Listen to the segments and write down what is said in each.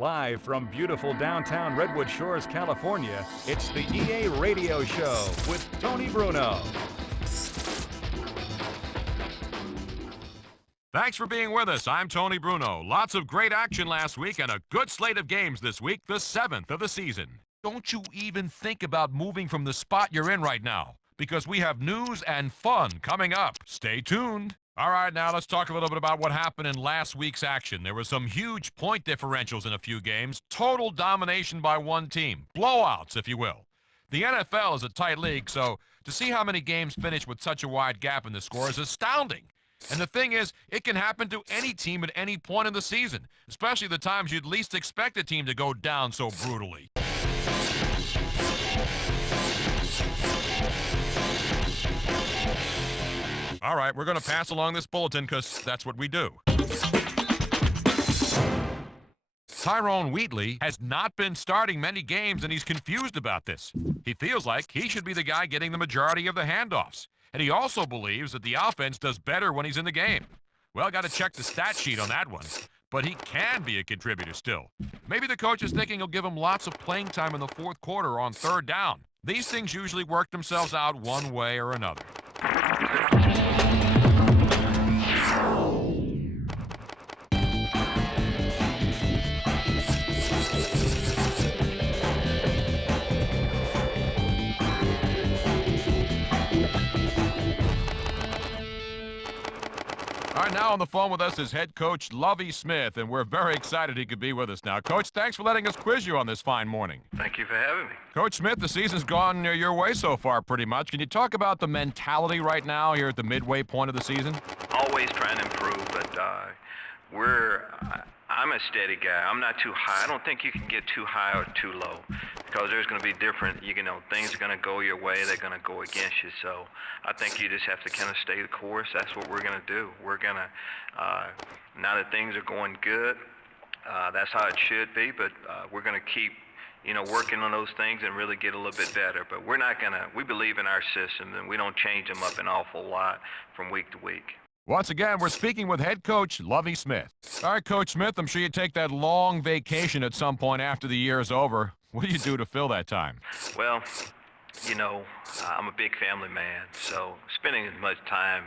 Live from beautiful downtown Redwood Shores, California, it's the EA Radio Show with Tony Bruno. Thanks for being with us. I'm Tony Bruno. Lots of great action last week and a good slate of games this week, the 7th of the season. Don't you even think about moving from the spot you're in right now, because we have news and fun coming up. Stay tuned. All right, now let's talk a little bit about what happened in last week's action. There were some huge point differentials in a few games, total domination by one team, blowouts, if you will. The NFL is a tight league, so to see how many games finish with such a wide gap in the score is astounding. And the thing is, it can happen to any team at any point in the season, especially the times you'd least expect a team to go down so brutally. All right, we're going to pass along this bulletin because that's what we do. Tyrone Wheatley has not been starting many games, and he's confused about this. He feels like he should be the guy getting the majority of the handoffs. And he also believes that the offense does better when he's in the game. Well, got to check the stat sheet on that one. But he can be a contributor still. Maybe the coach is thinking he'll give him lots of playing time in the fourth quarter on third down. These things usually work themselves out one way or another. All right, now on the phone with us is head coach Lovie Smith, and we're very excited he could be with us now. Coach, thanks for letting us quiz you on this fine morning. Thank you for having me. Coach Smith, the season's gone your way so far pretty much. Can you talk about the mentality right now here at the midway point of the season? Always trying to improve, but I'm a steady guy. I'm not too high. I don't think you can get too high or too low because there's going to be different, things are going to go your way, they're going to go against you. So I think you just have to kind of stay the course. That's what we're going to do. We're going to, now that things are going good, that's how it should be, but we're going to keep working on those things and really get a little bit better. But we believe in our system, and we don't change them up an awful lot from week to week. Once again, we're speaking with head coach Lovie Smith. All right, Coach Smith, I'm sure you take that long vacation at some point after the year is over. What do you do to fill that time? Well, I'm a big family man, so spending as much time,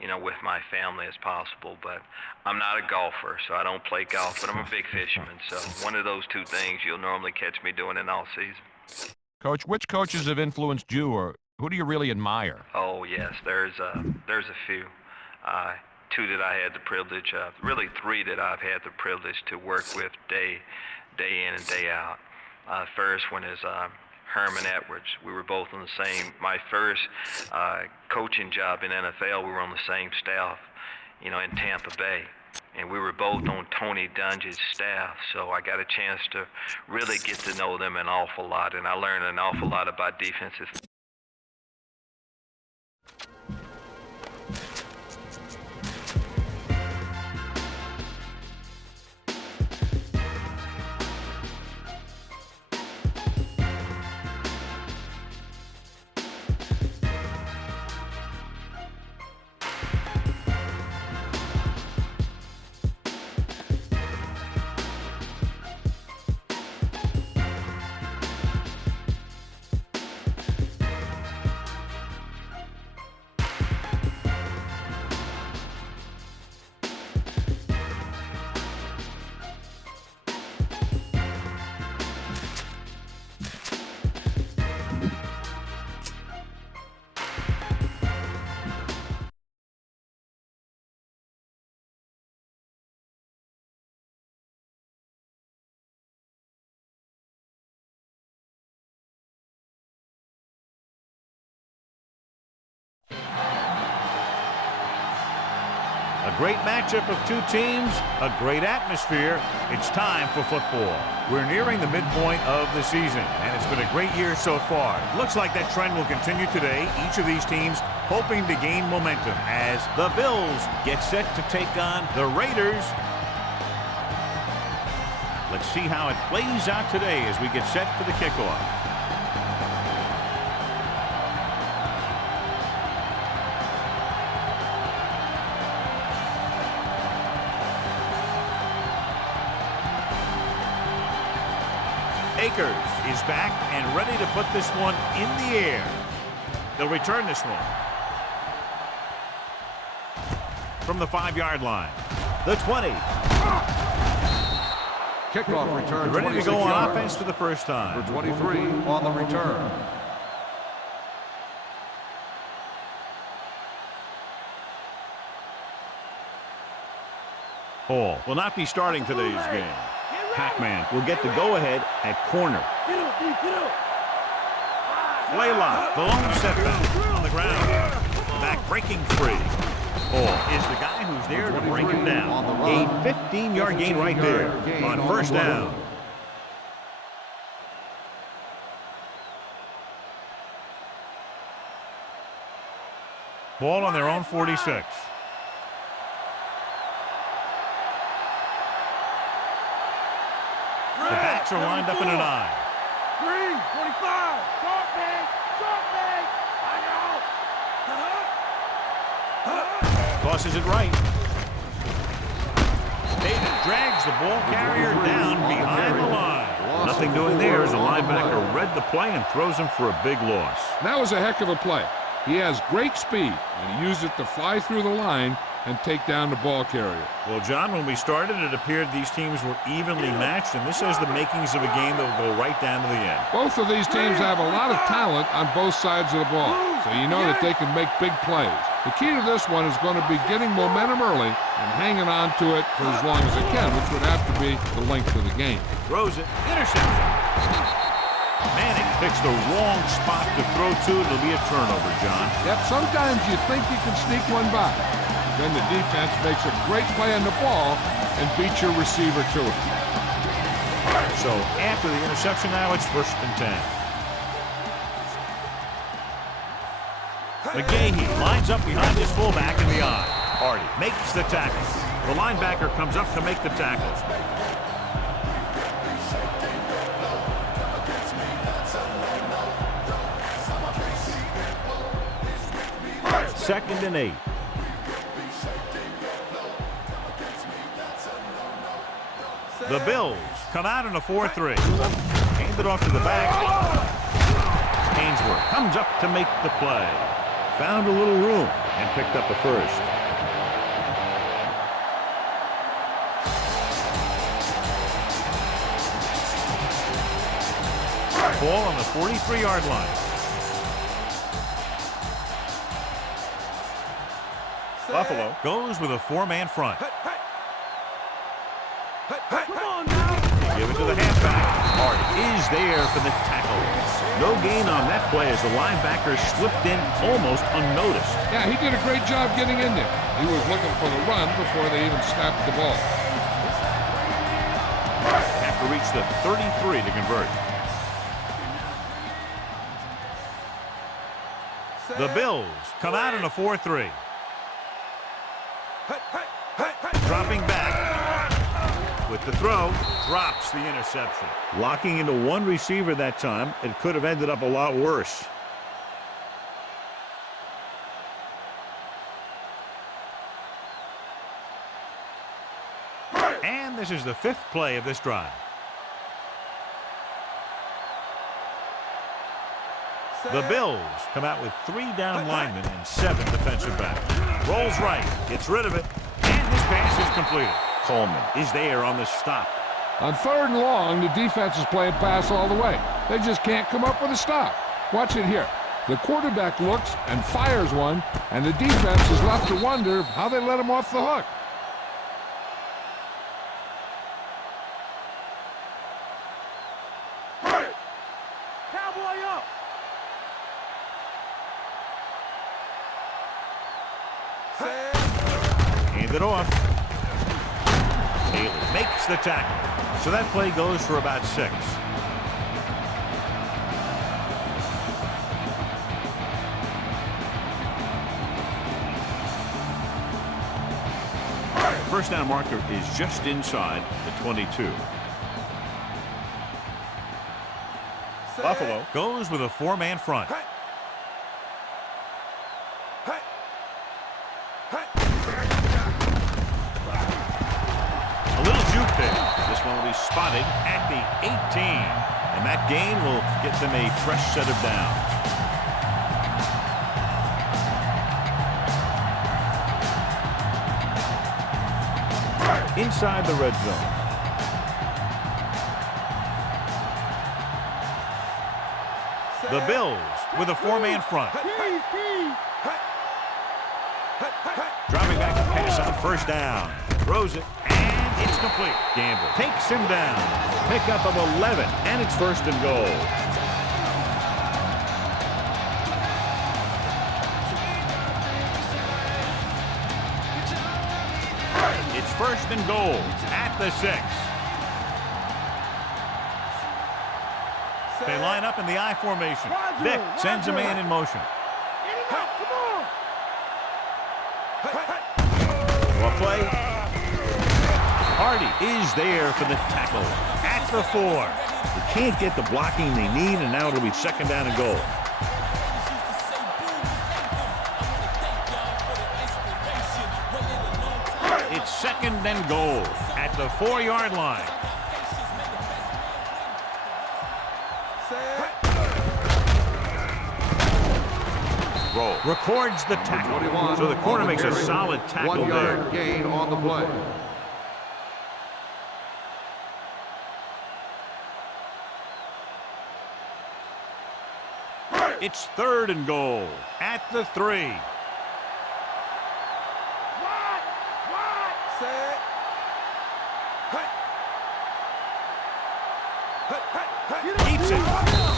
with my family as possible. But I'm not a golfer, so I don't play golf, but I'm a big fisherman. So one of those two things you'll normally catch me doing in all season. Coach, which coaches have influenced you, or who do you really admire? Oh, yes, there's a few. Two that I had the privilege of, really three that I've had the privilege to work with day in and day out. First one is Herman Edwards. We were both on the same, my first coaching job in NFL, we were on the same staff, in Tampa Bay. And we were both on Tony Dungy's staff, so I got a chance to really get to know them an awful lot, and I learned an awful lot about defenses. A great matchup of two teams, a great atmosphere. It's time for football. We're nearing the midpoint of the season, and it's been a great year so far. Looks like that trend will continue today. Each of these teams hoping to gain momentum as the Bills get set to take on the Raiders. Let's see how it plays out today as we get set for the kickoff. Akers is back and ready to put this one in the air. They'll return this one. From the 5-yard line. The 20. Kickoff return. Ready to go on offense for the first time. For 23 on the return. Hall will not be starting today's game. Pac-Man will get the go-ahead at corner. Play lock. The lone setback on the ground. Back breaking free. Hall is the guy who's there to break him down. A 15-yard gain right there on first down. Ball on their own 46. The backs are lined up in an eye. 25, short big, I know. Tosses it right. David drags the ball carrier down behind the line. Nothing doing there as the linebacker read the play and throws him for a big loss. That was a heck of a play. He has great speed, and he used it to fly through the line and take down the ball carrier. Well, John, when we started, it appeared these teams were evenly matched, and this has the makings of a game that will go right down to the end. Both of these teams have a lot of talent on both sides of the ball, so you know that they can make big plays. The key to this one is going to be getting momentum early and hanging on to it for as long as it can, which would have to be the length of the game. Throws it. Interception. Manning picks the wrong spot to throw to. It'll be a turnover, John. Yep, sometimes you think you can sneak one by. Then the defense makes a great play on the ball and beats your receiver to it. So after the interception now, it's 1st and 10. McGahee lines up behind his fullback in the eye. Hardy makes the tackle. The linebacker comes up to make the tackle. Second and 8. The Bills come out in a 4-3. Hand it off to the back. Ainsworth comes up to make the play. Found a little room and picked up a first. Ball on the 43-yard line. Buffalo goes with a 4-man front. Give it to the halfback. Hardy is there for the tackle. No gain on that play as the linebacker slipped in almost unnoticed. Yeah, he did a great job getting in there. He was looking for the run before they even snapped the ball. Have to reach the 33 to convert. The Bills come out in a 4-3. Dropping back. With the throw, drops the interception. Locking into one receiver that time, it could have ended up a lot worse. And this is the 5th play of this drive. The Bills come out with 3 down linemen and 7 defensive backs. Rolls right, gets rid of it, and this pass is completed. Coleman is there on the stop. On 3rd and long, the defense is playing pass all the way. They just can't come up with a stop. Watch it here. The quarterback looks and fires one, and the defense is left to wonder how they let him off the hook. Cowboy up. Hand it off. Haley makes the tackle. So that play goes for about 6. First down marker is just inside the 22. Buffalo goes with a 4-man front. A little juke there. This one will be spotted at the 18. And that gain will get them a fresh set of downs. Inside the red zone. The Bills with a four-man front. Dropping back to pass on first down. Throws it, and it's complete. Gamble takes him down. Pickup of 11, and it's first and goal. It's first and goal at the 6. They line up in the I formation. Vick sends a man in motion. Well play. Hardy is there for the tackle at the 4. They can't get the blocking they need, and now it'll be second down and goal. It's second and goal at the 4-yard line. Roll. Records the tackle. 21, So the corner makes a carry. solid tackle 1 there. yard gain on the play. It's third and goal at the 3. Keeps it.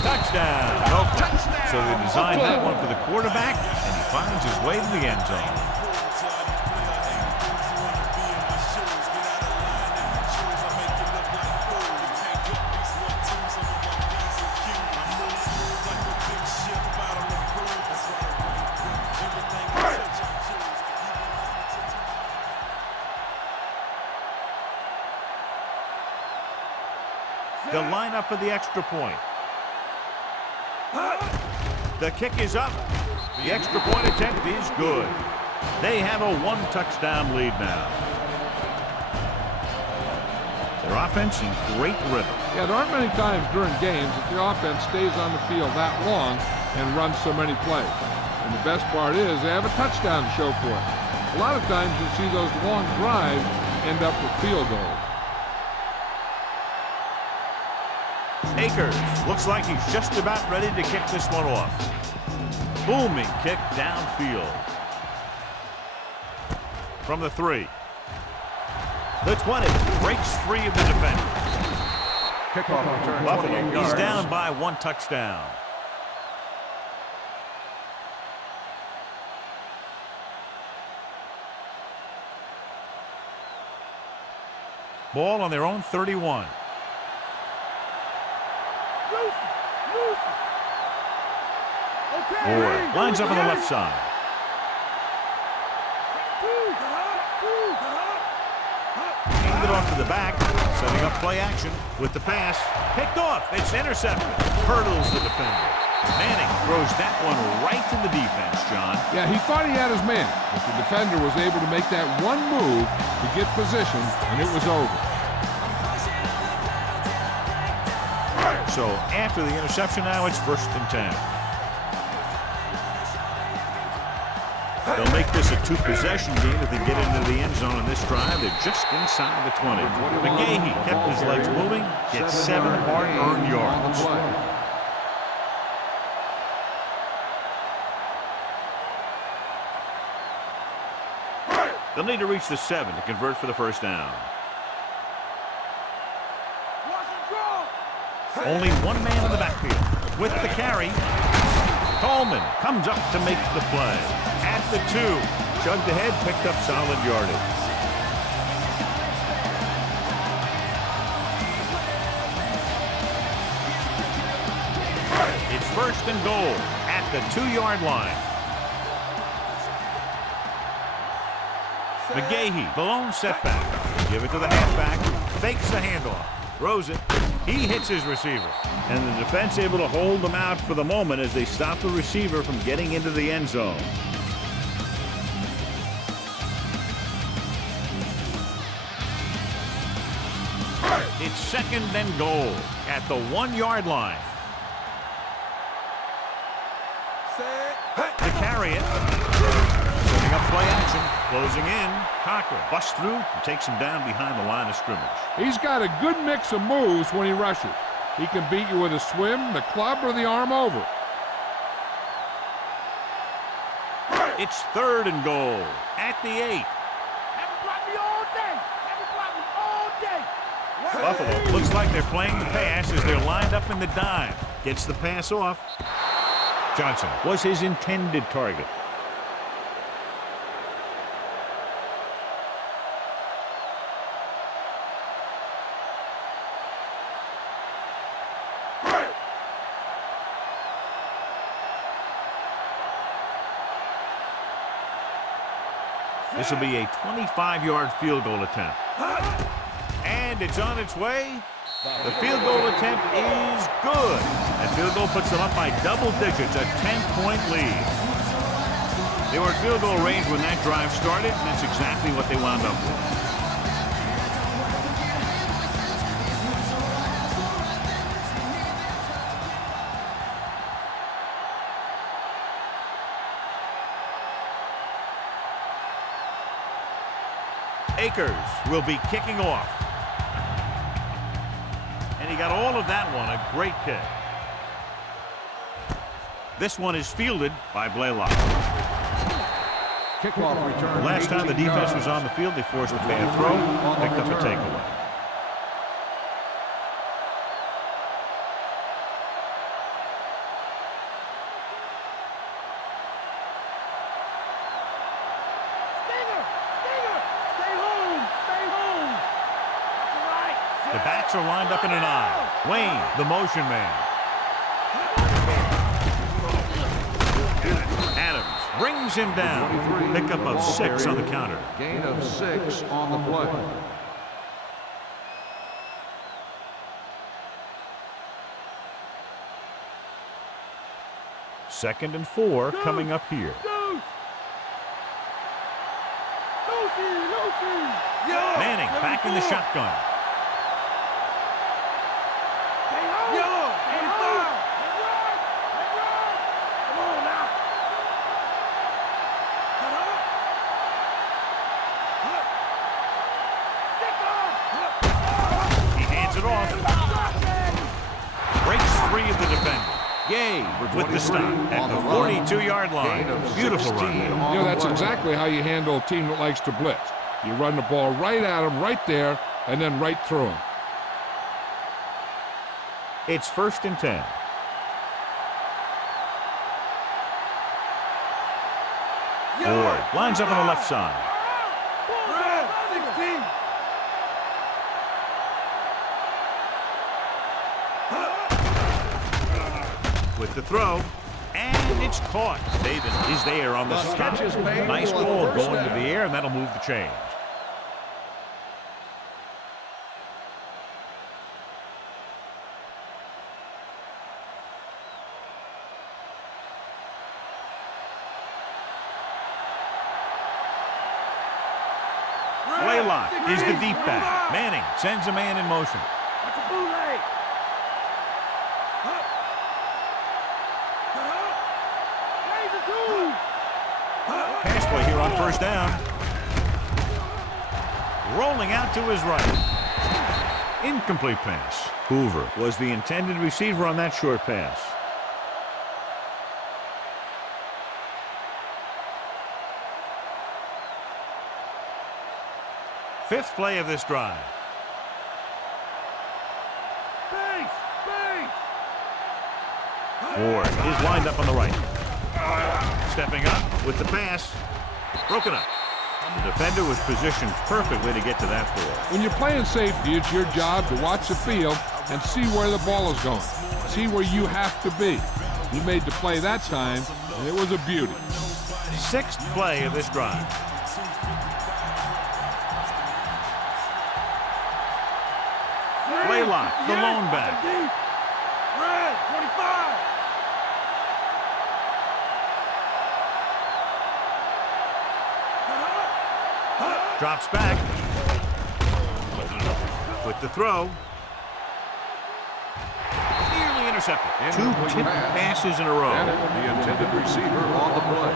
Touchdown. No touchdown. So they designed that one for the quarterback, and he finds his way to the end zone. They'll line up for the extra point. The kick is up. The extra point attempt is good. They have a 1-touchdown lead now. Their offense in great rhythm. Yeah, there aren't many times during games that the offense stays on the field that long and runs so many plays. And the best part is they have a touchdown to show for it. A lot of times you see those long drives end up with field goals. Akers looks like he's just about ready to kick this one off. Booming kick downfield. From the 3. The 20 breaks free of the defender. Kickoff return. Buffalo 28 is yards. down by 1 touchdown. Ball on their own 31. Ford lines up on the left side. Handed off to the back, setting up play action with the pass. Picked off. It's intercepted. Hurdles the defender. Manning throws that one right to the defense, John. Yeah, he thought he had his man, but the defender was able to make that one move to get position, and it was over. So after the interception now, it's first and 10. They'll make this a 2-possession game if they get into the end zone in this drive. They're just inside the 20. McGahee kept his legs moving, gets 7 hard-earned yards. They'll need to reach the 7 to convert for the first down. Only one man in the backfield. With the carry, Coleman comes up to make the play. At the 2, chugged ahead, picked up solid yardage. It's first and goal at the 2-yard line. McGahee, the lone setback. Give it to the halfback. Fakes the handoff. Throws it. He hits his receiver. And the defense able to hold them out for the moment as they stop the receiver from getting into the end zone. It's 2nd and goal at the 1-yard line. To carry it. Setting up play action. Closing in. Cocker busts through and takes him down behind the line of scrimmage. He's got a good mix of moves when he rushes. He can beat you with a swim, the club, or the arm over. It's 3rd and goal at the 8. Haven't blocked me all day. Haven't blocked me all day. Buffalo looks like they're playing the pass as they're lined up in the dime. Gets the pass off. Johnson was his intended target. This will be a 25-yard field goal attempt. And it's on its way. The field goal attempt is good. That field goal puts them up by double digits, a 10-point lead. They were at field goal range when that drive started, and that's exactly what they wound up with. Akers will be kicking off. And he got all of that one, a great kick. This one is fielded by Blaylock. Kickoff return. Last time the defense was on the field, they forced a bad throw, picked up a takeaway. The backs are lined up in an I. Wayne, the motion man. Adams brings him down. Pickup of 6 on the counter. Gain of 6 on the play. Second and 4 coming up here. Manning back in the shotgun. He hands it off. Breaks free of the defender. Yay with the stop at the 42-yard line. Beautiful run. You know, that's exactly how you handle a team that likes to blitz. You run the ball right at him, right there, and then right through him. It's 1st and 10. Ward lines up on the left side. With the throw, and it's caught. Saban is there on the stop. Nice ball going to the air, and that'll move the chains. Blaylock is the deep back. Manning sends a man in motion. Pass play here on 1st down. Rolling out to his right. Incomplete pass. Hoover was the intended receiver on that short pass. Fifth play of this drive. Ward is lined up on the right. Stepping up with the pass. Broken up. The defender was positioned perfectly to get to that ball. When you're playing safety, it's your job to watch the field and see where the ball is going. See where you have to be. He made the play that time, and it was a beauty. 6th play of this drive. Blaylock, the lone back. Red, 25. Drops back. With the throw. intercepted. Two Incomplete tipped pass. passes in a row. And it will be intended receiver on the play.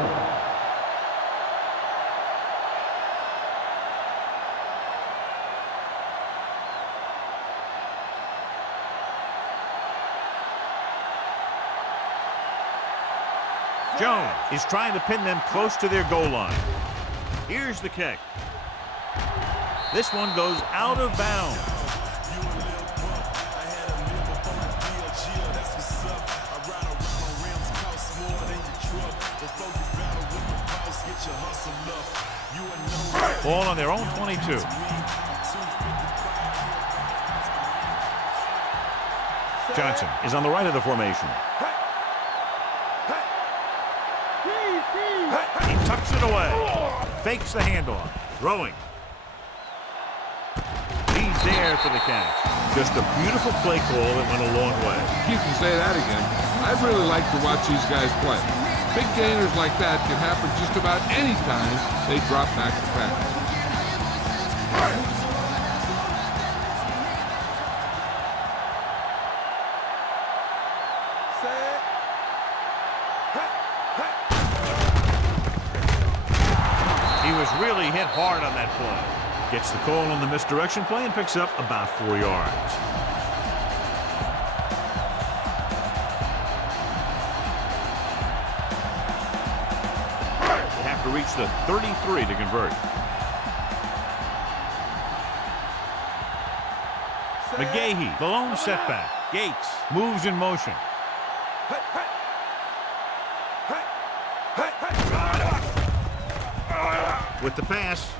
Jones is trying to pin them close to their goal line. Here's the kick. This one goes out of bounds. Ball on their own 22. Johnson is on the right of the formation. He tucks it away. Fakes the handoff. Throwing. He's there for the catch. Just a beautiful play call that went a long way. You can say that again. I'd really like to watch these guys play. Big gainers like that can happen just about any time they drop back to pass. He was really hit hard on that play. Gets the call on the misdirection play and picks up about 4 yards. They have to reach the 33 to convert. McGahee, the lone setback. Gates moves in motion. With the pass.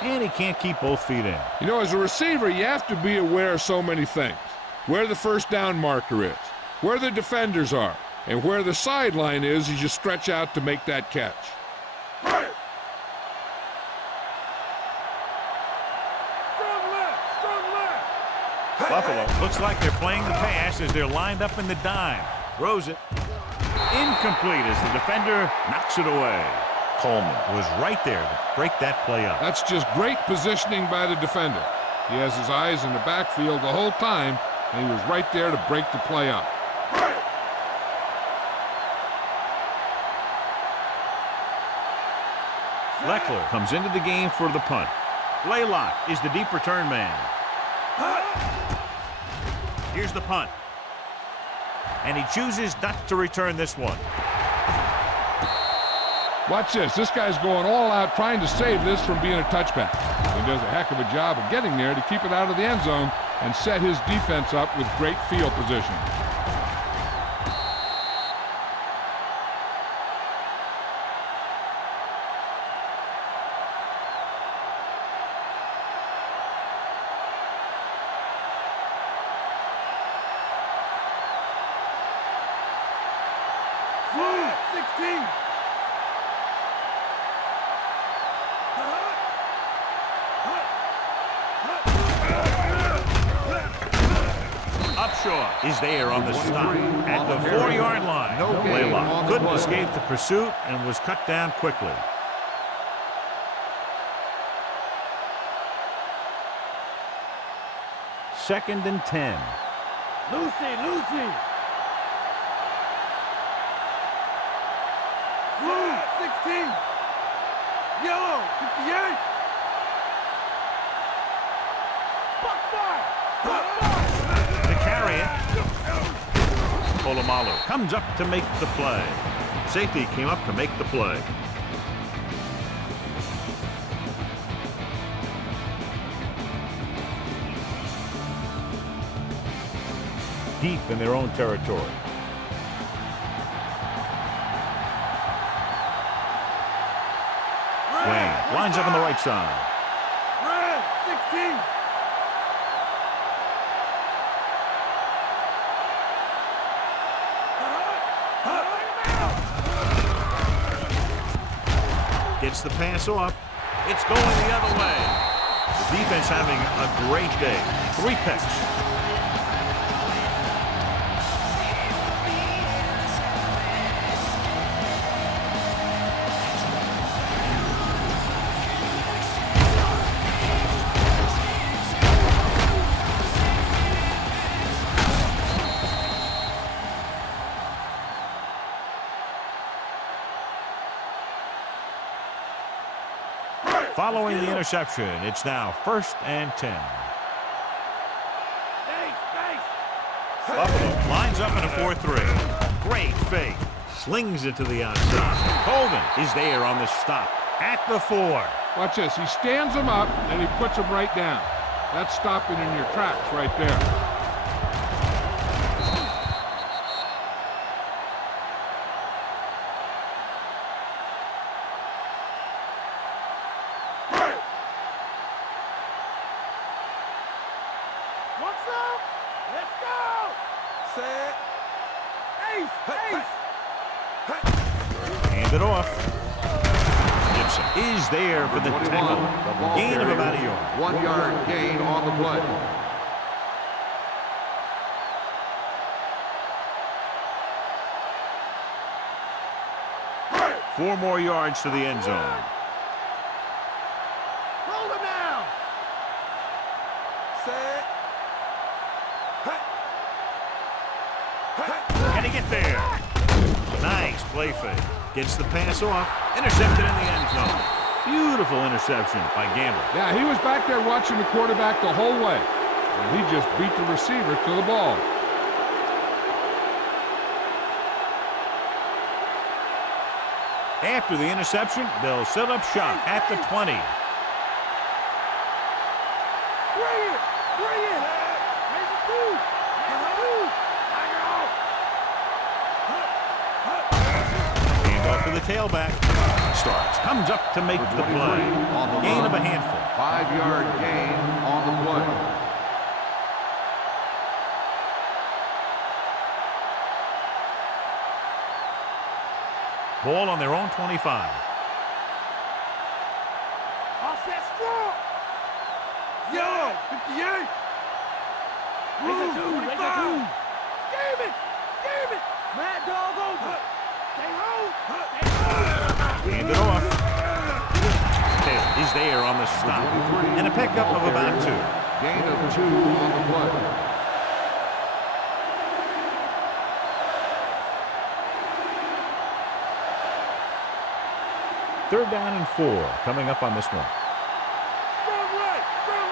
And he can't keep both feet in. You know, as a receiver, you have to be aware of so many things. Where the first down marker is, where the defenders are, and where the sideline is as you stretch out to make that catch. Buffalo looks like they're playing the pass as they're lined up in the dime. Throws it. Incomplete as the defender knocks it away. Coleman was right there to break that play up. That's just great positioning by the defender. He has his eyes in the backfield the whole time, and he was right there to break the play up. Leckler comes into the game for the punt. Blaylock is the deep return man. Here's the punt. And he chooses not to return this one. Watch this. This guy's going all out trying to save this from being a touchback. He does a heck of a job of getting there to keep it out of the end zone and set his defense up with great field position. Upshaw is there on the stop at the 4-yard line. Blaylock couldn't escape the pursuit and was cut down quickly. Second and 10. Lucy. Blue, 16. Yellow, 58. Buck To carry it. Polamalu comes up to make the play. Safety came up to make the play. Deep in their own territory. Wayne lines up on the right side. Red, 16. Gets the pass off. It's going the other way. The defense having a great day. 3 picks. Following the interception, it's now 1st and 10. Buffalo lines up in a 4-3. Great fake. Slings it to the outside. Colvin is there on the stop at the 4. Watch this. He stands him up, and he puts him right down. That's stopping in your tracks right there. Hand it off. Gibson is there for the tackle. Gain of about a yard. 1 yard gain on the play. Four more yards to the end zone. Hold him now. Can he get there? Nice play fake. Gets the pass off. Intercepted in the end zone. Beautiful interception by Gamble. Yeah, he was back there watching the quarterback the whole way. And he just beat the receiver to the ball. After the interception, they'll set up shop at the 20. Bring it. Bring it. Raise the two. Hand off to the tailback. Starks. Comes up to make the play. Gain of a handful. 5 yard gain on the play. Ball on their own 25. Offset strong. Yellow. 58. Blue. 25. Game it. Game it. Mad dog over. Stay home. Stay home. Hand it off. Taylor is there on the stop. And a pickup of about 2. Gain of 2 on the play. Third down and 4 coming up on this one. Strong right. Strong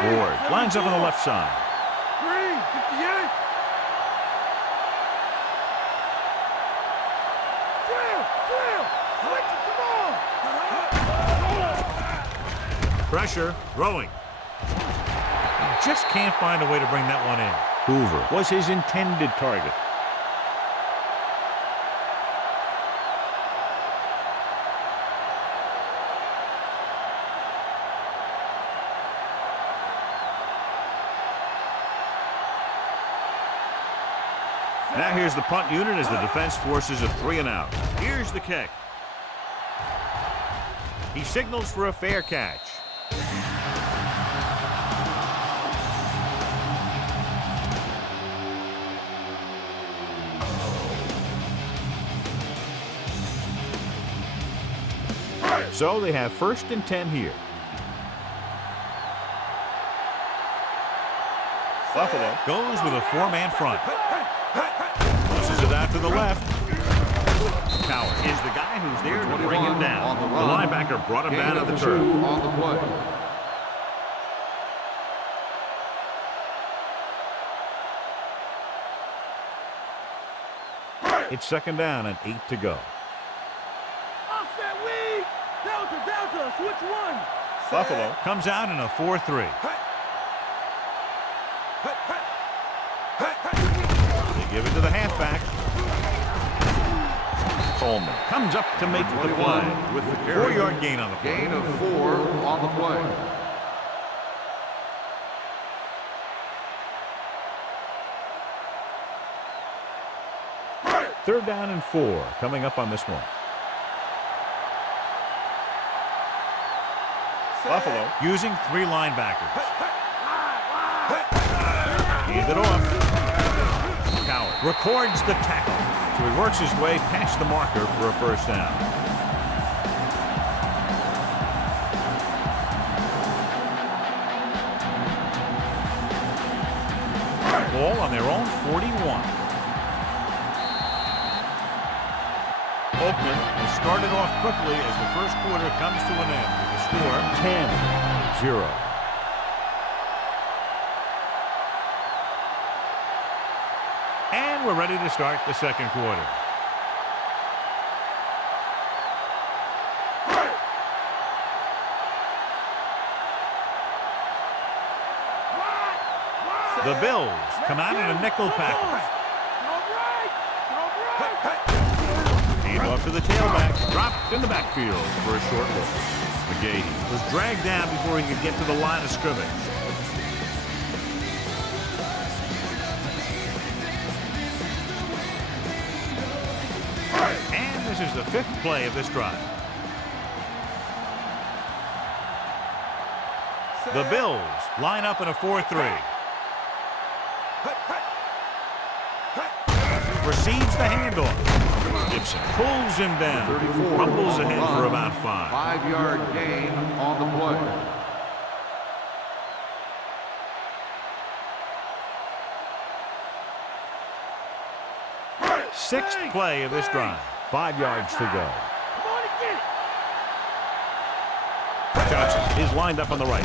right. Ward lines up on the left side. Green. 58. Drill. Come on. Pressure. Throwing. Just can't find a way to bring that one in. Hoover was his intended target. Now here's the punt unit as the defense forces a 3 and out. Here's the kick. He signals for a fair catch. So they have 1st and 10 here. Buffalo goes with a 4-man front. Pushes it out to the left. Coward is the guy who's there to bring him down. The linebacker brought him down to the turf. On the play. It's 2nd down and 8 to go. Offset weed. Delta. Switch one. Buffalo comes out in a 4-3. They give it to the halfback. Coleman comes up to make the play with the 4-yard gain on the play. Gain of 4 on the play. Third down and 4 coming up on this one. Buffalo using 3 linebackers. Hand it off. Coward records the tackle. So he works his way past the marker for a 1st down. Ball on their own 41. Oakman has started off quickly as the first quarter comes to an end with the score 10-0. And we're ready to start the second quarter. The Bills come out in a nickel package. Hand off to the tailback. Dropped in the backfield for a short look. McGahee was dragged down before he could get to the line of scrimmage. And this is the fifth play of this drive. The Bills line up in a 4-3. Receives the handoff. Gibson pulls him down. 34 Rumbles on the ahead run. for about 5. 5-yard gain on the play. Sixth play of this drive. 5 yards to go. Come on and get it. Johnson is lined up on the right.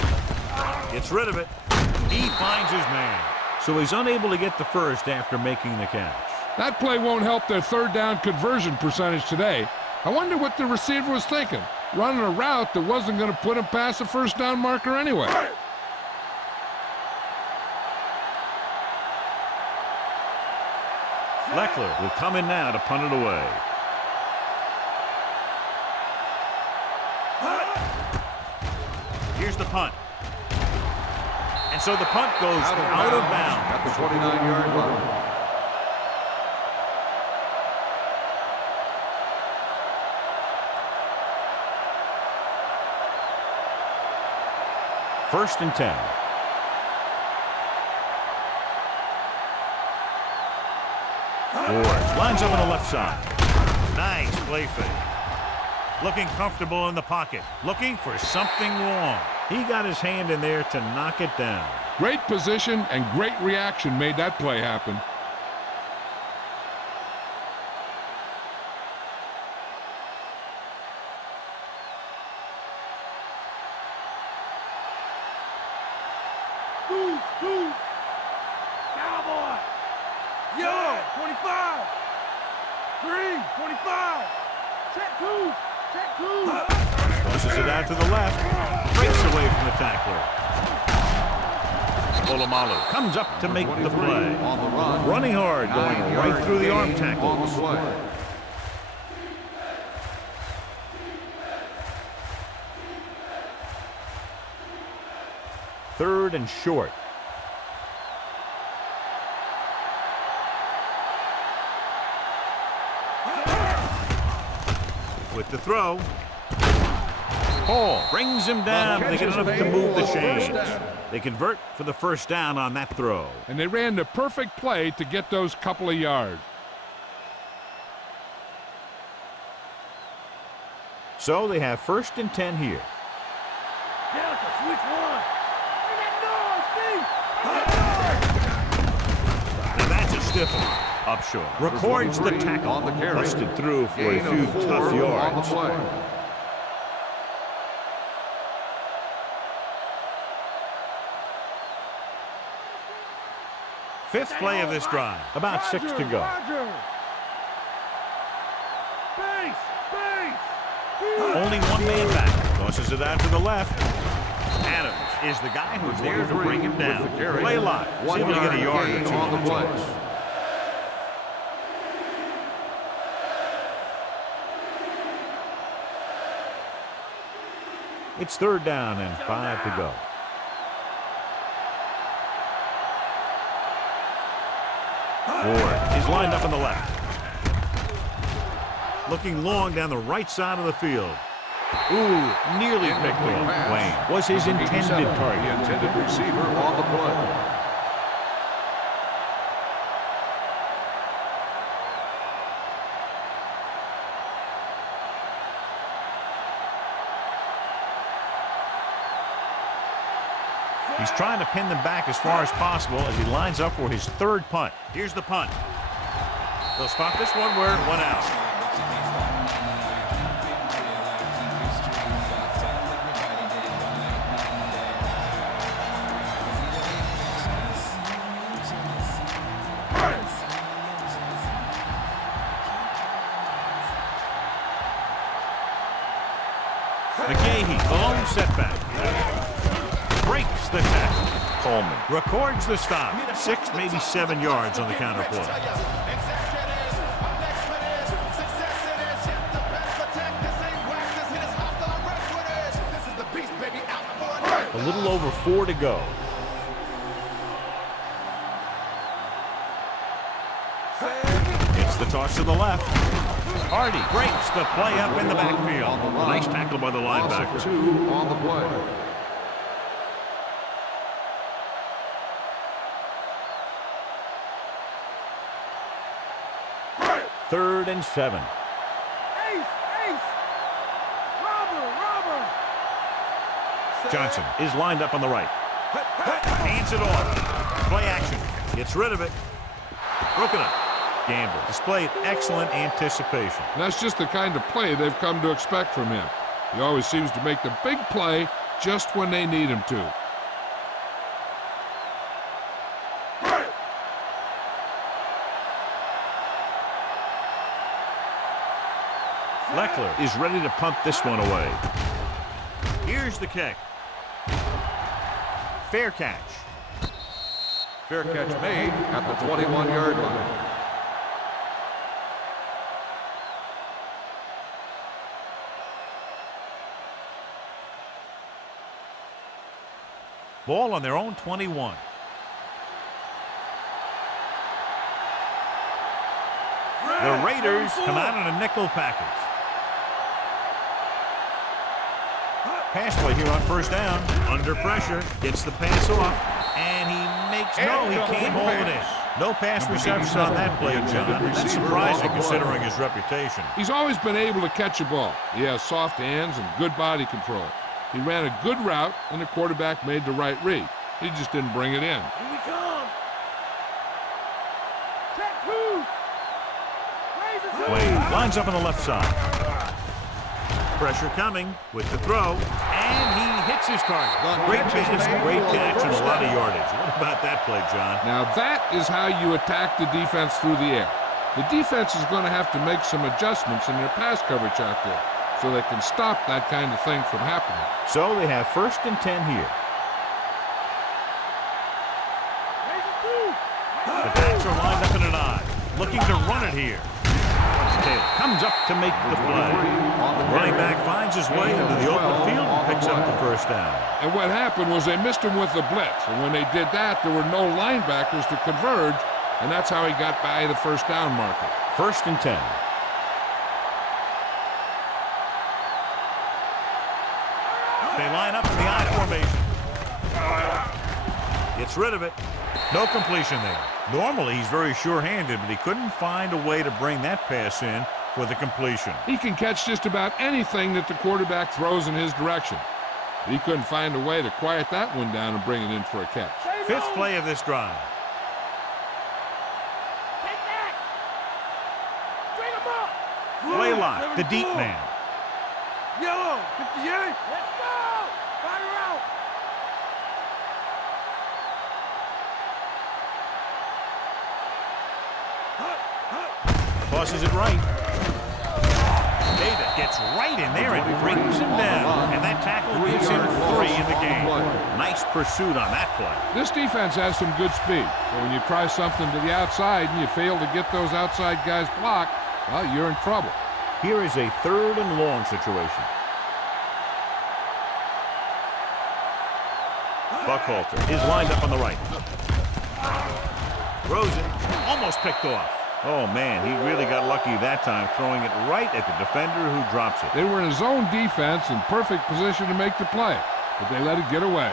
Gets rid of it. He finds his man. So he's unable to get the first after making the catch. That play won't help their third down conversion percentage today. I wonder what the receiver was thinking, running a route that wasn't going to put him past the first down marker anyway. Leckler will come in now to punt it away. Here's the punt. And so the punt goes out of bounds. At the 29-yard line. First and 10. Ward lines up on the left side. Nice play fake. Looking comfortable in the pocket. Looking for something wrong. He got his hand in there to knock it down. Great position and great reaction made that play happen. Cowboy. Yo, 25. 3, 25. Check 2. Check 2. Pushes it out to the left. Breaks away from the tackler. Polamalu comes up to make the play. On the run. Running hard, going right through the arm On the tackles. play. Third and short. With the throw. Hall brings him down. They get enough to move the chains. They convert for the first down on that throw. And they ran the perfect play to get those couple of yards. So they have first and 10 here. Delta, switch 1. Bring that noise, Steve. Now that's a stiff one. Up short. Records the tackle. On the carry. Busted through for a Gain few of 4 tough on the yards. play. Fifth play of this drive. About 6 to go. Roger. Base. Only one man back. Tosses it out to the left. Adams is the guy who's there to bring him down. With the carry. Play lock. See if we get a yard or gain two on the play. toss. It's third down and 5 to go. Ward is lined up on the left. Looking long down the right side of the field. Ooh, nearly picked off. Wayne was his intended The target. intended receiver on the play. He's trying to pin them back as far as possible as he lines up for his third punt. Here's the punt. They'll spot this one where it went out. McGahee, the lone setback. Breaks the tackle. Coleman records the stop. 6, maybe 7 yards on the counter play. A little over 4 to go. It's the toss to the left. Hardy breaks the play up in the backfield. Nice tackle by the linebacker. 2 on the play. Third and 7. Johnson is lined up on the right. Hands it off. Play action. Gets rid of it. Broken up. Gamble displayed excellent anticipation. And that's just the kind of play they've come to expect from him. He always seems to make the big play just when they need him to. Leckler is ready to punt this one away. Here's the kick. Fair catch. Fair catch made at the 21-yard line. Ball on their own 21. The Raiders come out in a nickel package. Pass play here on first down. Under pressure. Gets the pass off. And he makes no, he can't hold it in. No pass reception on that play, John. That's surprising considering his reputation. He's always been able to catch a ball. He has soft hands and good body control. He ran a good route, and the quarterback made the right read. He just didn't bring it in. Here we come. Check 2. Wade lines up on the left side. Pressure coming with the throw, and he hits his target. Great business, great catch, and a lot of yardage. What about that play, John? Now that is how you attack the defense through the air. The defense is going to have to make some adjustments in their pass coverage out there so they can stop that kind of thing from happening. So they have first and 10 here. The backs are lined up in an I, looking to run it here. Taylor comes up to make the play. Running back finds his way into the open field and picks up the first down. And what happened was they missed him with the blitz. And when they did that, there were no linebackers to converge, and that's how he got by the first down marker. First and 10. They line up in the I formation. Gets rid of it. No completion there. Normally, he's very sure-handed, but he couldn't find a way to bring that pass in for the completion. He can catch just about anything that the quarterback throws in his direction. But he couldn't find a way to quiet that one down and bring it in for a catch. Fifth play of this drive. Take that. Bring him up. Blaylock, the deep man. Yellow. 58. Let's go. Fire out. Tosses it right. Data gets right in there and brings him down. And that tackle gives him 3 in the game. Nice pursuit on that play. This defense has some good speed. So when you try something to the outside and you fail to get those outside guys blocked, well, you're in trouble. Here is a 3rd and long situation. Buckhalter is lined up on the right. Throws it. Almost picked off. Oh, man, he really got lucky that time, throwing it right at the defender who drops it. They were in zone defense in perfect position to make the play, but they let it get away.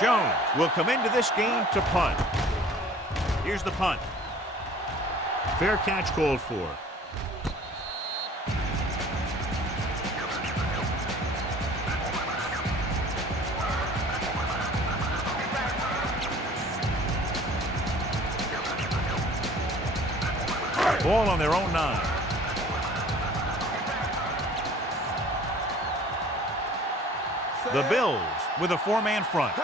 Jones will come into this game to punt. Here's the punt. Fair catch called for. Ball on their own 9. The Bills with a 4-man front.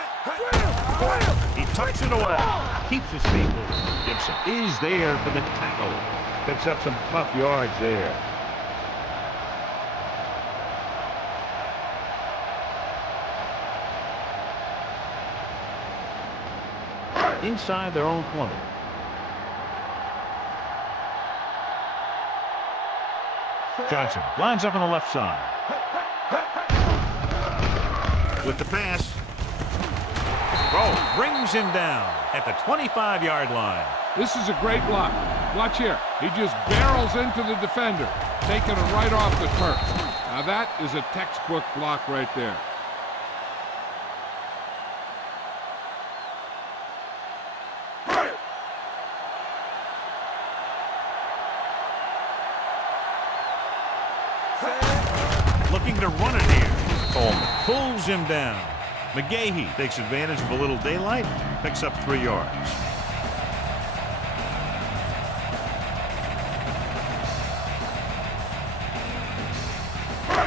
He tucks it away. Keeps his feet moving. Gibson is there for the tackle. Picks up some tough yards there. Inside their own 20. Johnson lines up on the left side. With the pass. Rowe brings him down at the 25-yard line. This is a great block. Watch here. He just barrels into the defender, taking it right off the turf. Now that is a textbook block right there. Looking to run it here. Coleman pulls him down. McGahee takes advantage of a little daylight, picks up 3 yards.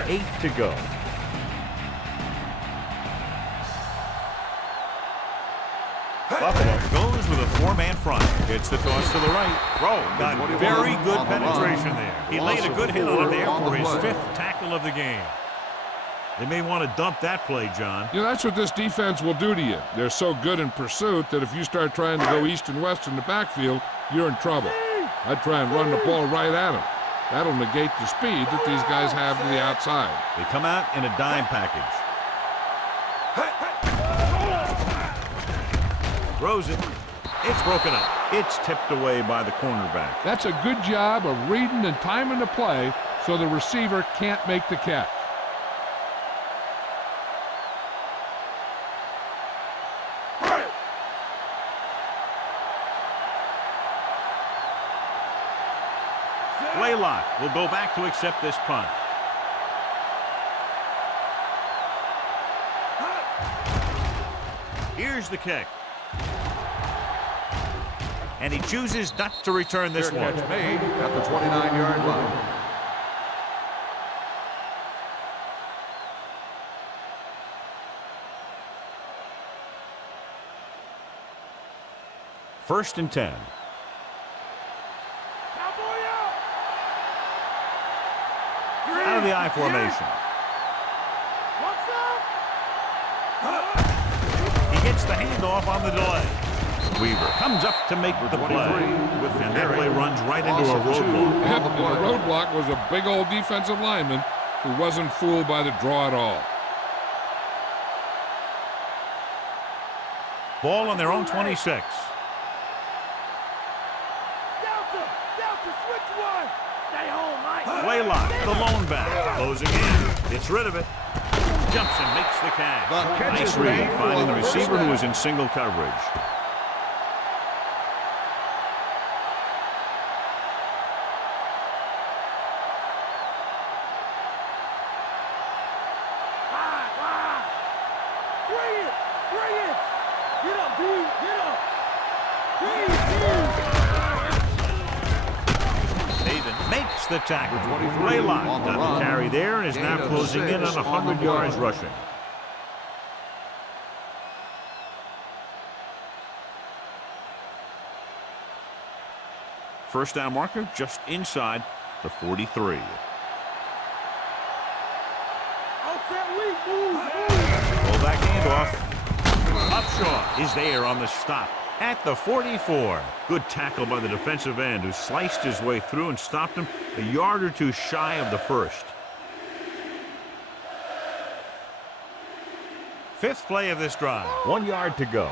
Eight to go. Buffalo goes with a 4-man front. It's the toss to the right. Rowe got very good penetration there. He laid a good hit on it there for his 5th tackle of the game. They may want to dump that play, John. You know, that's what this defense will do to you. They're so good in pursuit that if you start trying to go east and west in the backfield, you're in trouble. I'd try and run the ball right at them. That'll negate the speed that these guys have to the outside. They come out in a dime package. Throws it. It's broken up. It's tipped away by the cornerback. That's a good job of reading and timing the play so the receiver can't make the catch. Blaylock will go back to accept this punt. Here's the kick. And he chooses not to return this one. Catch made at the 29-yard line. First and 10. Out of the I formation. He gets the handoff on the delay. Weaver comes up to make the play. And that play runs right into a roadblock. Yep, and the roadblock was a big old defensive lineman who wasn't fooled by the draw at all. Ball on their own 26. Blaylock, the lone back, closing in, gets rid of it, jumps and makes the catch. Nice read, finding the receiver who is in single coverage. The tackle. Blaylock got the carry there and is now closing in on 100 yards rushing. First down marker just inside the 43. Fullback handoff. Upshaw is there on the stop. At the 44. Good tackle by the defensive end who sliced his way through and stopped him a yard or two shy of the first. 5th play of this drive. 1 yard to go.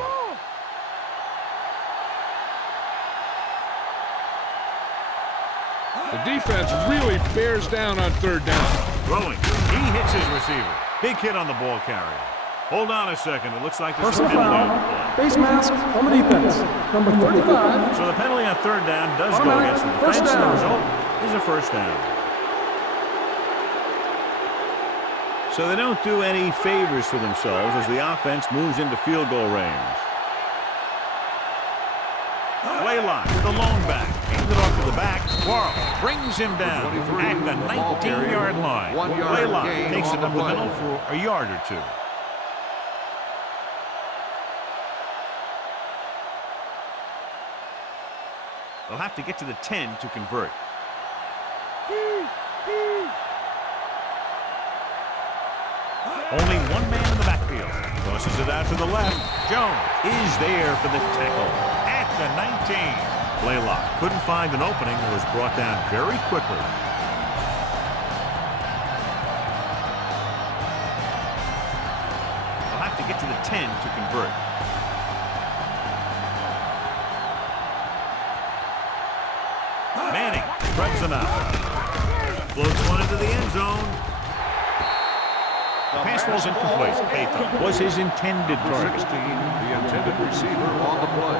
The defense really bears down on 3rd down. Throwing. He hits his receiver. Big hit on the ball carrier. Hold on a second. It looks like there's personal foul. Face mask on the defense. Number 35. So the penalty on 3rd down does go against the defense. The result is a first down. So they don't do any favors to themselves as the offense moves into field goal range. Blaylock, the lone back, hands it off to the back. Quarles brings him down at the 19-yard line. Blaylock takes it up the middle for a yard or two. They'll have to get to the 10 to convert. Only one man in the backfield. Tosses it out to the left. Jones is there for the tackle at the 19. Blaylock couldn't find an opening and was brought down very quickly. They'll have to get to the 10 to convert. Manning spreads them out. Floats one into the end zone. The pass was incomplete. Payton was his intended target. 16, the intended receiver on the play.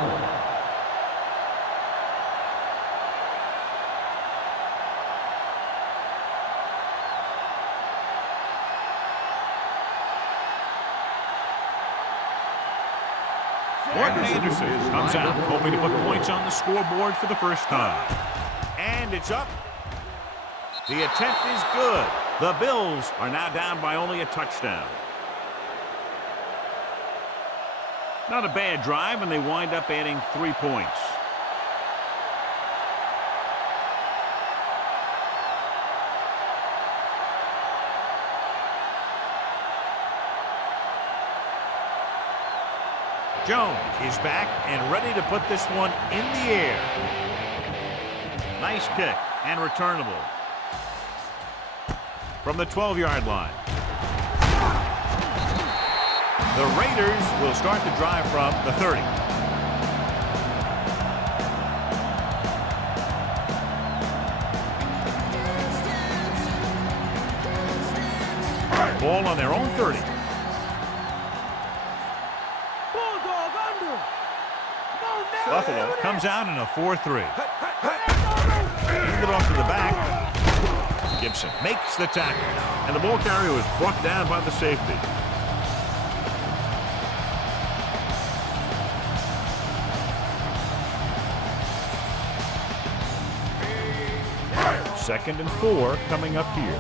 Morton Anderson comes out, hoping to put points on the scoreboard for the first time. And it's up. The attempt is good. The Bills are now down by only a touchdown. Not a bad drive, and they wind up adding 3 points. Jones is back and ready to put this one in the air. Nice kick and returnable. From the 12-yard line. The Raiders will start the drive from the 30. Ball on their own 30. Buffalo comes out in a 4-3. Hand it off to the back. Gibson makes the tackle, and the ball carrier was brought down by the safety. Second and 4 coming up here.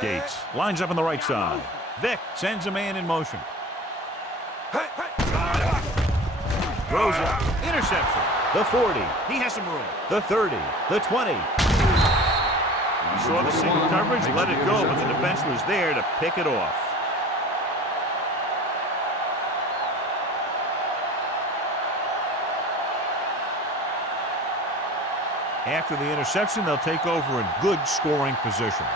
Gates lines up on the right side. Vick sends a man in motion. Throws it. Interception. The 40. He has some room. The 30. The 20. He saw the single coverage, let it go, but the defense was there to pick it off. After the interception, they'll take over in good scoring position.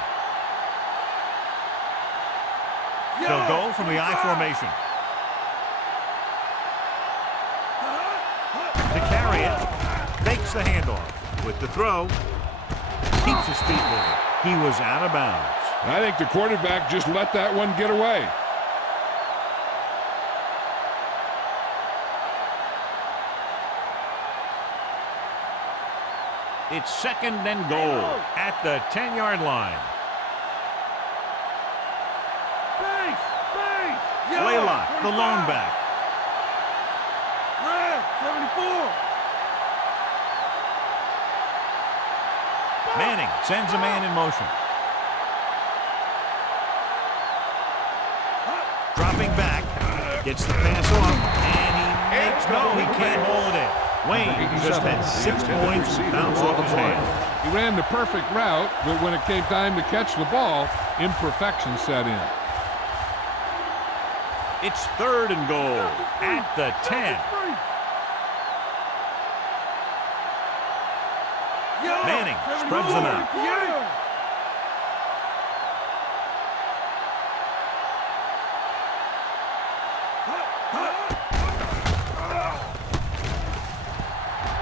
They'll go from the I formation. To carry it, fakes the handoff. With the throw, keeps his feet moving. He was out of bounds. I think the quarterback just let that one get away. It's second and goal at the 10-yard line. Blaylock, the lone back. 74. Manning sends a man in motion. Dropping back, gets the pass off, and he can't hold it in. Wayne just had 6 points bounce off his hands. He ran the perfect route, but when it came time to catch the ball, imperfection set in. It's third and goal at the 10. Manning spreads them out.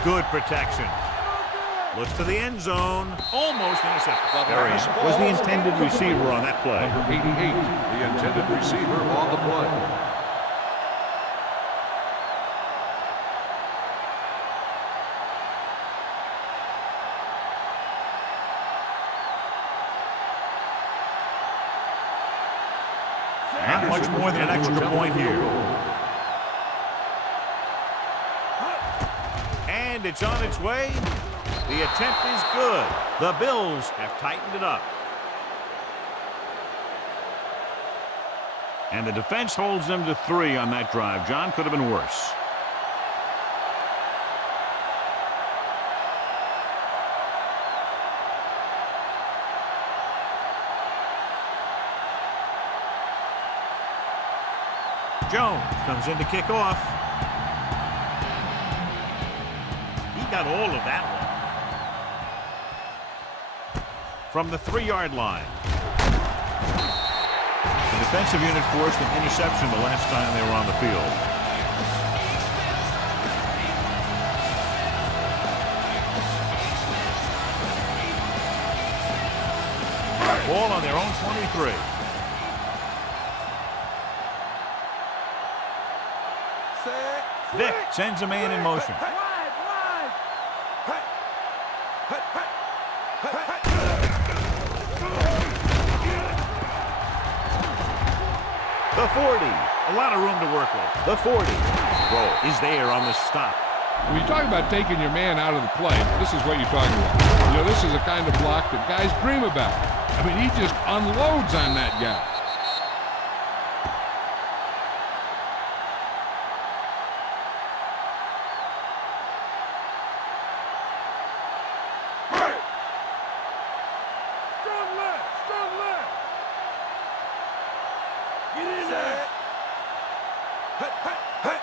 Good protection. Looks to the end zone. Almost intercepted. There he is. Was the intended receiver on that play. Number 88, the intended receiver on the play. Not much more than an extra point here. And it's on its way. The attempt is good. The Bills have tightened it up. And the defense holds them to 3 on that drive. John, could have been worse. Jones comes in to kick off. He got all of that one. From the 3-yard line. The defensive unit forced an interception the last time they were on the field. Ball on their own 23. Vick sends a man in motion. The 40. A lot of room to work with. The 40. Roll is there on the stop. When you talk about taking your man out of the play, this is what you're talking about. You know, this is the kind of block that guys dream about. I mean, he just unloads on that guy.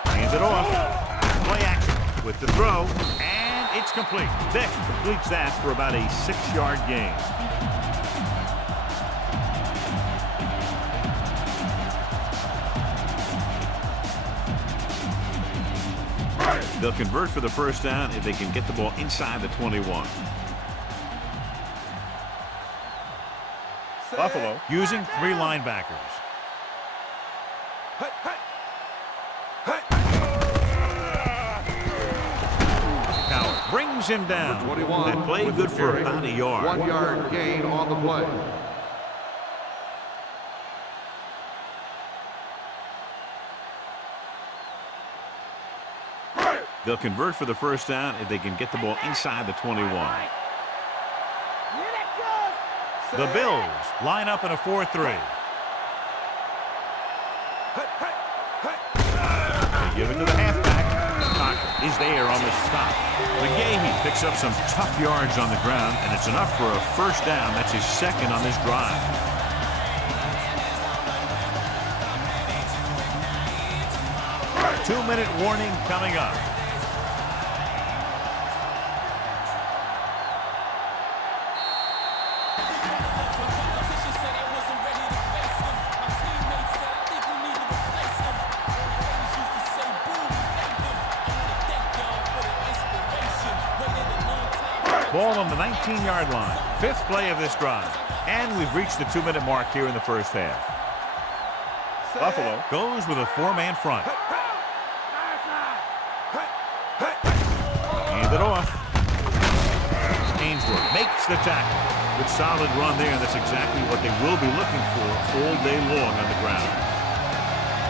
Hands it off. Play action with the throw, and it's complete. Vick completes that for about a 6-yard gain. They'll convert for the first down if they can get the ball inside the 21. Buffalo using 3 linebackers. Coward brings him down. 21. That play good for about a yard. 1-yard gain on the play. They'll convert for the first down if they can get the ball inside the 21. The Bills line up in a 4-3. They give it to the halfback. Cocker is there on the stop. McGahee picks up some tough yards on the ground, and it's enough for a first down. That's his second on this drive. Two-minute warning coming up. Ball on the 19-yard line. 5th play of this drive. And we've reached the 2-minute mark here in the first half. Buffalo goes with a 4-man front. Hand it off. Ainsworth makes the tackle. Good solid run there, and that's exactly what they will be looking for all day long on the ground.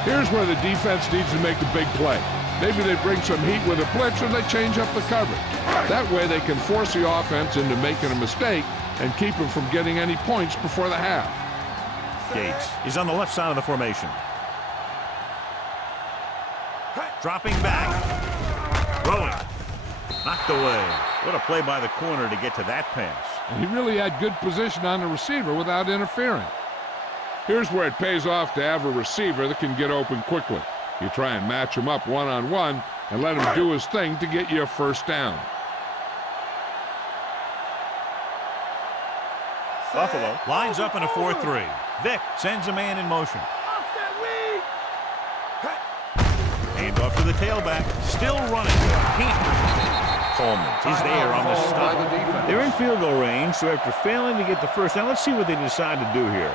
Here's where the defense needs to make a big play. Maybe they bring some heat with a blitz, or they change up the coverage. That way they can force the offense into making a mistake and keep them from getting any points before the half. Gates is on the left side of the formation. Dropping back. Rolling. Knocked away. What a play by the corner to get to that pass. And he really had good position on the receiver without interfering. Here's where it pays off to have a receiver that can get open quickly. You try and match him up one-on-one and let him do his thing to get you a first down. Buffalo lines up in a 4-3. Vick sends a man in motion. Hand off to the tailback. Still running. Coleman is there on the stop. They're in field goal range, so after failing to get the first down, let's see what they decide to do here.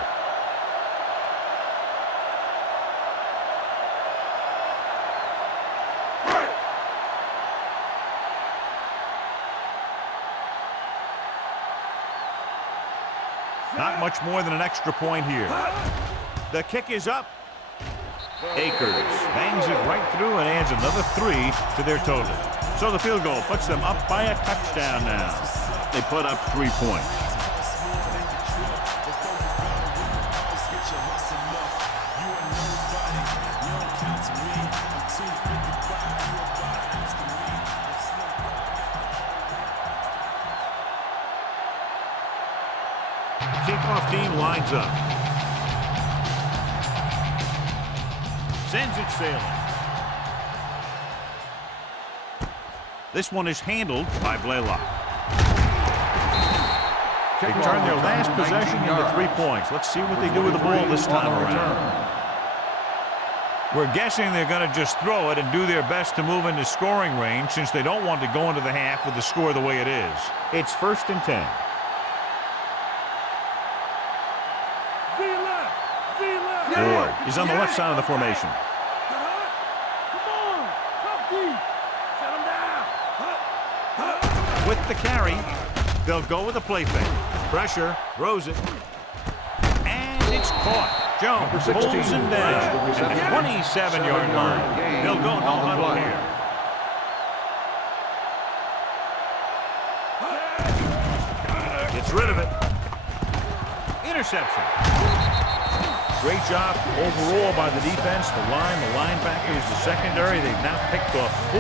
Not much more than an extra point here. The kick is up. Akers bangs it right through and adds another 3 to their total. So the field goal puts them up by a touchdown now. They put up 3 points. Kickoff team lines up. sends it sailing. This one is handled by Blaylock. They turn their last possession into 3 points. Let's see what they do with the ball this time around. We're guessing they're going to just throw it and do their best to move into scoring range since they don't want to go into the half with the score the way it is. It's 1st and 10. Ward is on the left side of the formation. With the carry, they'll go with a play fake. Pressure, throws it, and it's caught. Jones pulls him down at the 27-yard line. They'll go no huddle here. Gets rid of it. Interception. Great job overall by the defense, the line, the linebackers, the secondary. They've now picked off 4.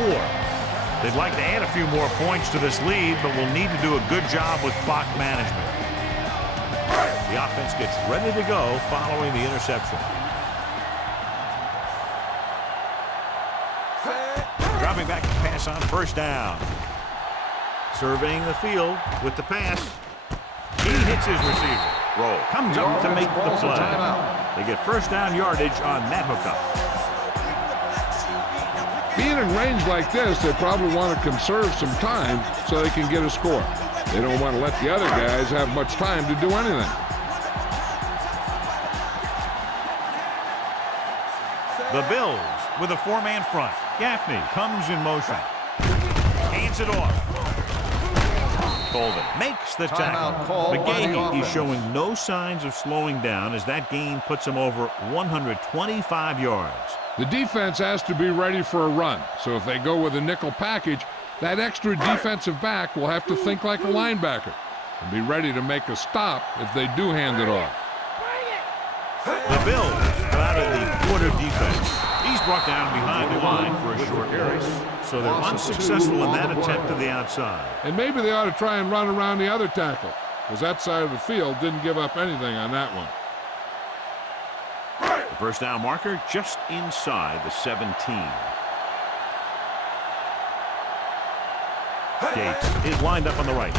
They'd like to add a few more points to this lead, but will need to do a good job with clock management. The offense gets ready to go following the interception. Dropping back to pass on 1st down. Surveying the field with the pass. He hits his receiver. Roll. Comes up to make the play. They get 1st down yardage on that hookup. Being in range like this, they probably want to conserve some time so they can get a score. They don't want to let the other guys have much time to do anything. The Bills with a 4-man front. Gaffney comes in motion. Hands it off. Colvin makes the tackle. McGahee is showing no signs of slowing down as that gain puts him over 125 yards. The defense has to be ready for a run, so if they go with a nickel package, that extra defensive back will have to think like a linebacker and be ready to make a stop if they do hand it off. The Bills come out of the quarter defense. He's brought down behind the line for a short race, so they're unsuccessful in that attempt to the outside. And maybe they ought to try and run around the other tackle, because that side of the field didn't give up anything on that one. The 1st down marker just inside the 17. Gates is lined up on the right.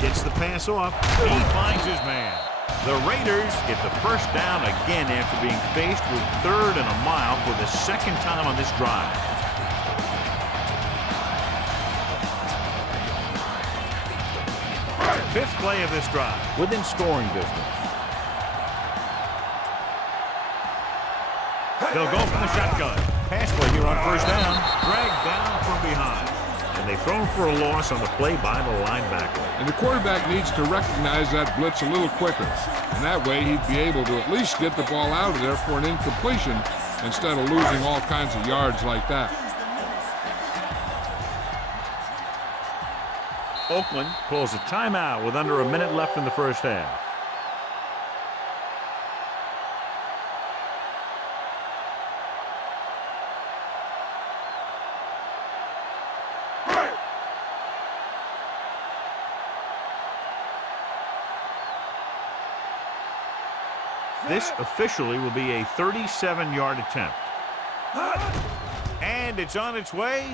Gets the pass off. He finds his man. The Raiders get the 1st down again after being faced with 3rd and a mile for the 2nd time on this drive. Fifth play of this drive within scoring distance. They'll go from the shotgun. Pass play here on 1st down. Dragged down from behind. And they throw for a loss on the play by the linebacker. And the quarterback needs to recognize that blitz a little quicker. And that way he'd be able to at least get the ball out of there for an incompletion instead of losing all kinds of yards like that. Oakland pulls a timeout with under a minute left in the 1st half. This officially will be a 37-yard attempt. And it's on its way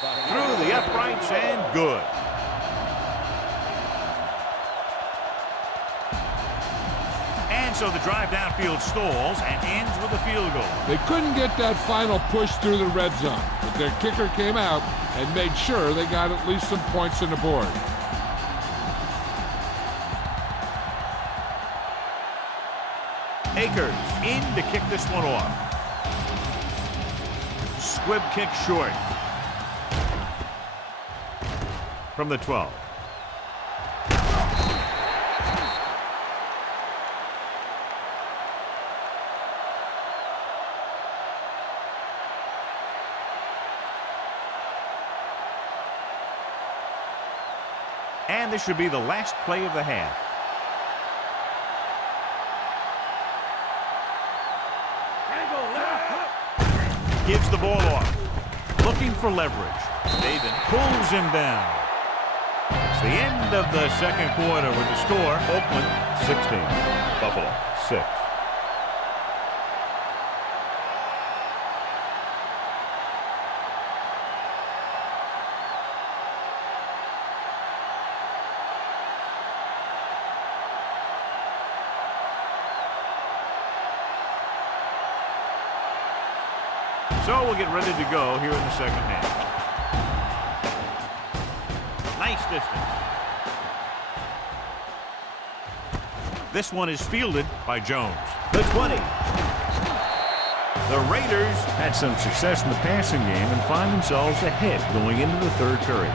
through the uprights and good. And so the drive downfield stalls and ends with a field goal. They couldn't get that final push through the red zone, but their kicker came out and made sure they got at least some points on the board. Akers in to kick this one off. Squib kick short. From the 12. And this should be the last play of the half. Gives the ball off. Looking for leverage. David pulls him down. It's the end of the 2nd quarter with the score. Oakland 16. Buffalo 6. So we'll get ready to go here in the second half. Nice distance. This one is fielded by Jones. The 20. The Raiders had some success in the passing game and find themselves ahead going into the third period.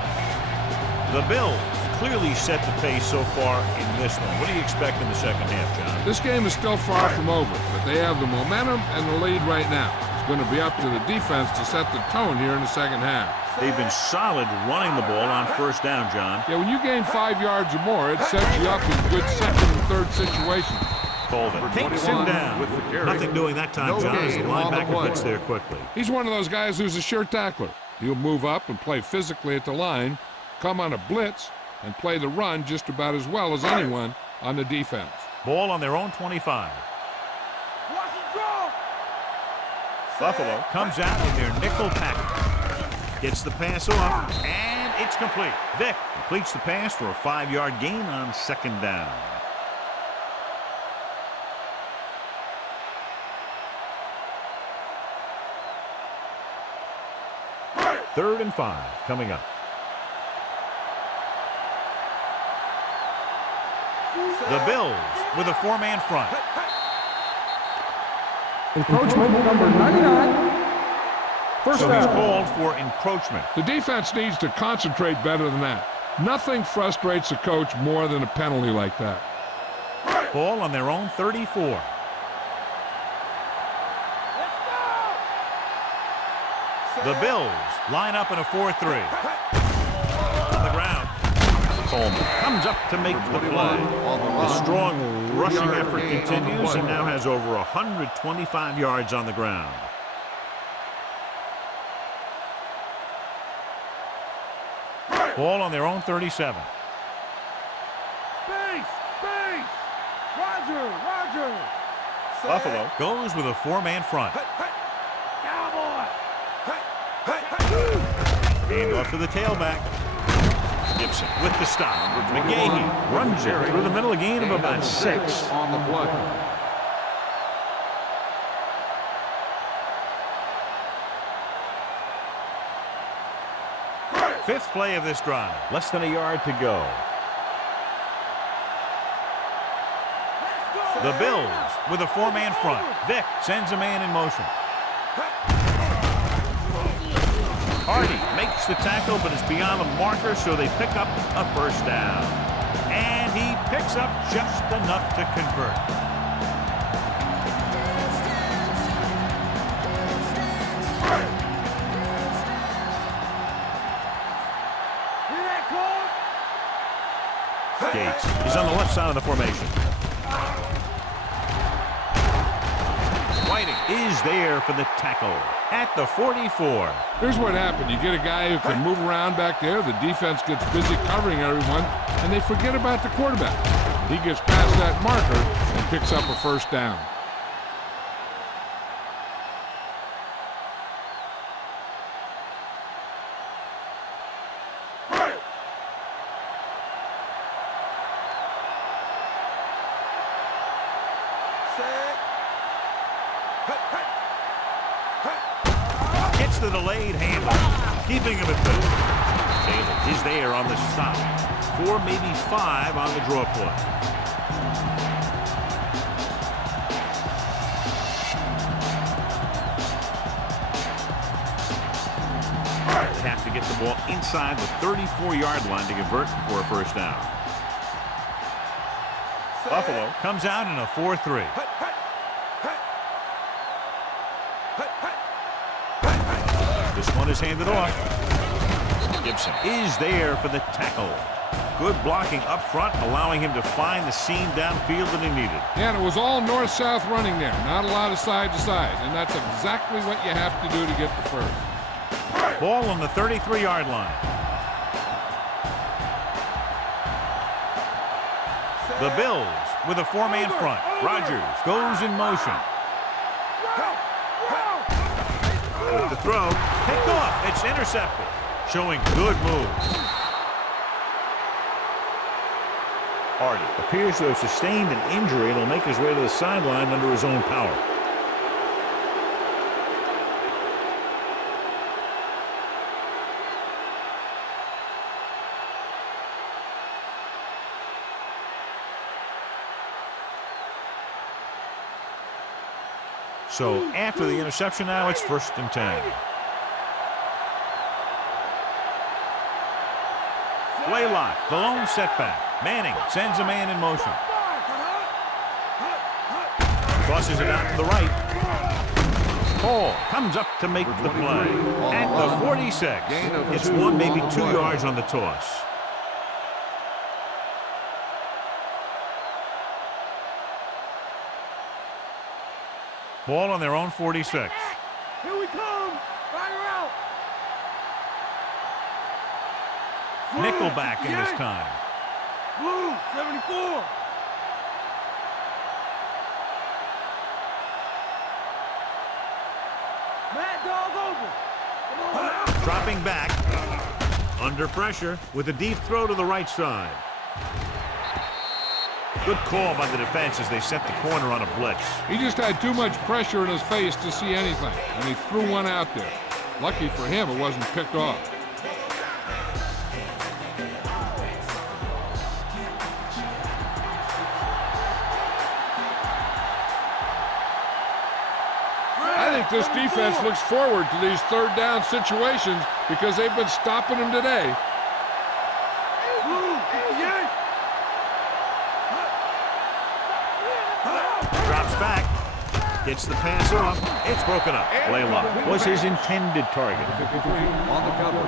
The Bills clearly set the pace so far in this one. What do you expect in the second half, John? This game is still far from over, but they have the momentum and the lead right now. It's going to be up to the defense to set the tone here in the second half. They've been solid running the ball on first down, John. Yeah, when you gain 5 yards or more, it sets you up in good second and third situations. Colvin takes him down. With the carry. Nothing doing that time, No John, as the gain on the linebacker play. gets there quickly. He's one of those guys who's a sure tackler. He'll move up and play physically at the line, come on a blitz, and play the run just about as well as anyone on the defense. Ball on their own 25. Watch it go! Buffalo comes out in their nickel package. Gets the pass off, and it's complete. Vick completes the pass for a 5-yard gain on second down. Third and 5 coming up. The Bills with a 4-man front. Encroachment number 99. First So he's down. called for encroachment. The defense needs to concentrate better than that. Nothing frustrates a coach more than a penalty like that. Ball on their own 34. Let's go! The Bills line up in a 4-3. On the ground. Coleman comes up to make the play. On the The run. strong rushing 3-yard effort gain on the continues play. and now has over 125 yards on the ground. Ball on their own 37. Base! Base! Roger! Buffalo goes with a 4-man front. Cowboy! Hand off to the tailback. Gibson with the stop. McGahee runs it through the middle, a gain of about 6. On the play. Fifth play of this drive. Less than a yard to go. The Bills with a 4-man front. Vick sends a man in motion. Hardy makes the tackle, but is beyond the marker, so they pick up a first down. And he picks up just enough to convert. Hear that call? Gates is on the left side of the formation. Whiting is there for the tackle at the 44. Here's what happened. You get a guy who can move around back there. The defense gets busy covering everyone, and they forget about the quarterback. He gets past that marker and picks up a first down. Gets the delayed handoff, keeping him at bay. Taylor is there on the stop. 4, maybe 5 on the draw play. They have to get the ball inside the 34-yard line to convert for a first down. Buffalo comes out in a 4-3. This one is handed off. Gibson is there for the tackle. Good blocking up front, allowing him to find the seam downfield that he needed. Yeah, and it was all north-south running there. Not a lot of side-to-side, and that's exactly what you have to do to get the first. Ball on the 33-yard line. The Bills with a 4-man front. Rodgers goes in motion. With the throw, picked off. It's intercepted, showing good moves. Hardy appears to have sustained an injury and will make his way to the sideline under his own power. So after the interception now, it's 1st and 10. Play lock, the lone setback. Manning sends a man in motion. Crosses it out to the right. Hall comes up to make the play. At the 46. It's 1, maybe 2 yards on the toss. Ball on their own 46. Here we come. Fire out. Nickelback in this time. Blue, 74. Mad dog over. Come on. Dropping back. Under pressure with a deep throw to the right side. Good call by the defense as they set the corner on a blitz. He just had too much pressure in his face to see anything, and he threw one out there. Lucky for him, it wasn't picked off. I think this defense looks forward to these 3rd down situations because they've been stopping them today. Drops back. Gets the pass off. It's broken up. Laylock was his intended target. On the cover.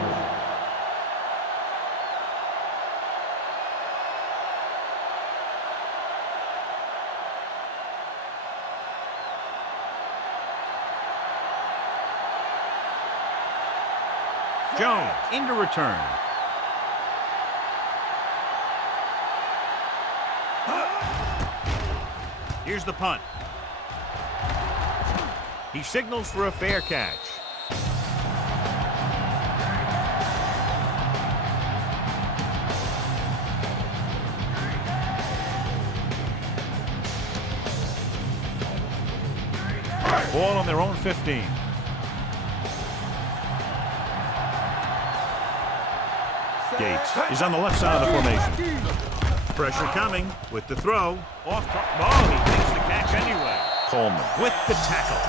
Jones into return. Here's the punt. He signals for a fair catch. Ball on their own 15. Gates is on the left side of the formation. Pressure coming with the throw. Off top. Oh, he makes the catch anyway. Coleman with the tackle.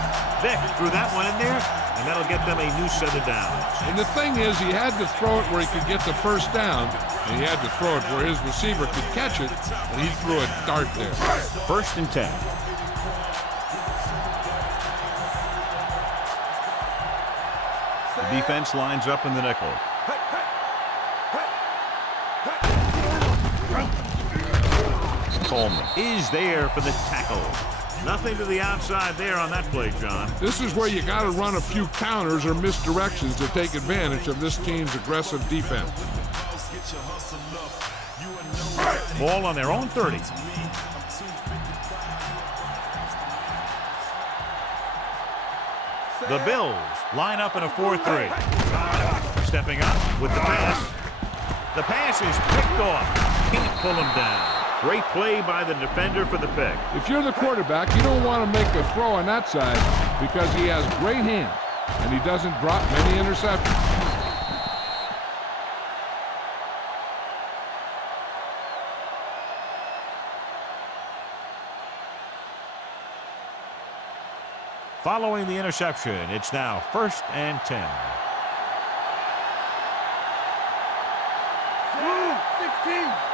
Vick threw that one in there, and that'll get them a new set of downs. And the thing is, he had to throw it where he could get the 1st down, and he had to throw it where his receiver could catch it, and he threw a dart there. 1st and 10. The defense lines up in the nickel. Coleman is there for the tackle. Nothing to the outside there on that play, John. This is where you got to run a few counters or misdirections to take advantage of this team's aggressive defense. Ball on their own 30. The Bills line up in a 4-3. Stepping up with the pass. The pass is picked off. Can't pull him down. Great play by the defender for the pick. If you're the quarterback, you don't want to make a throw on that side because he has great hands and he doesn't drop many interceptions. Following the interception, it's now 1st and 10. Blue, 16.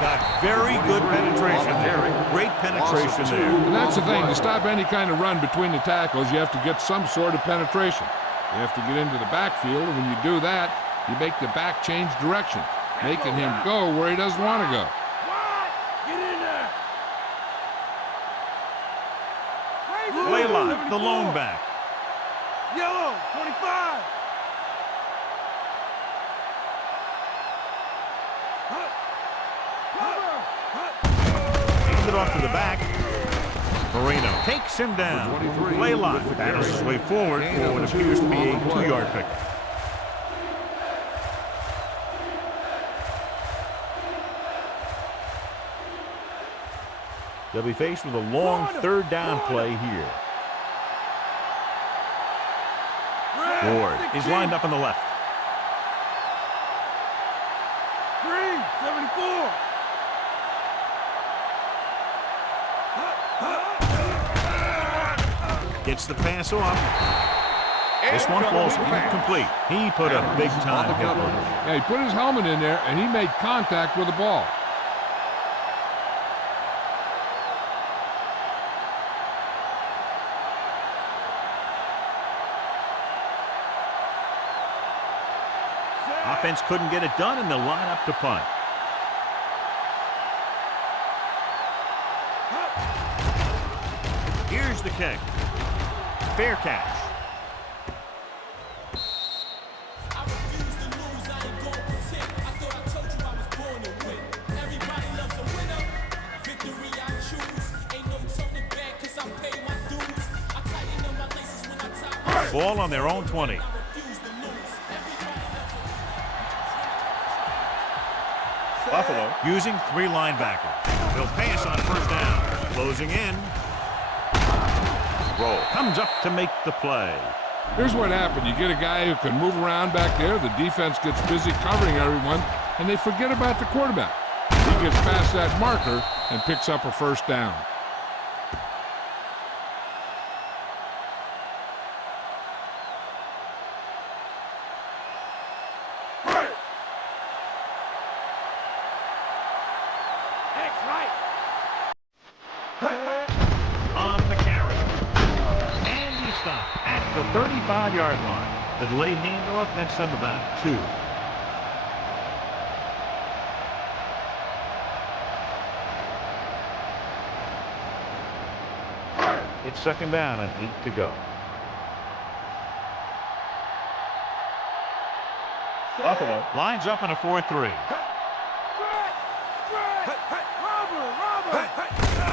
Got very good penetration there. Great penetration there. And that's the thing. To stop any kind of run between the tackles, you have to get some sort of penetration. You have to get into the backfield, and when you do that, you make the back change direction, making him go where he doesn't want to go. Get in there. Laylock, the lone back. Yellow, 25. Hands it off to the back. Marino takes him down. Laylock battles his way forward for what appears to be a 2-yard pick. They'll be faced with a long 3rd down play here. Ward is lined up on the left. 3, 75. Gets the pass off. This one falls incomplete. He put a big-time hit on it. Yeah, he put his helmet in there, and he made contact with the ball. Offense couldn't get it done, and they'll line up to punt. Here's the kick. Fair catch. Ball on their own 20. Buffalo using 3 linebackers. They'll pass on first down. Closing in. Roll. Comes up to make the play. Here's what happened. You get a guy who can move around back there. The defense gets busy covering everyone, and they forget about the quarterback. He gets past that marker and picks up a first down. On the carry. And he stopped at the 35-yard line. The delayed handoff, that's on about 2. It's second down and 8 to go. Buffalo lines up in a 4-3.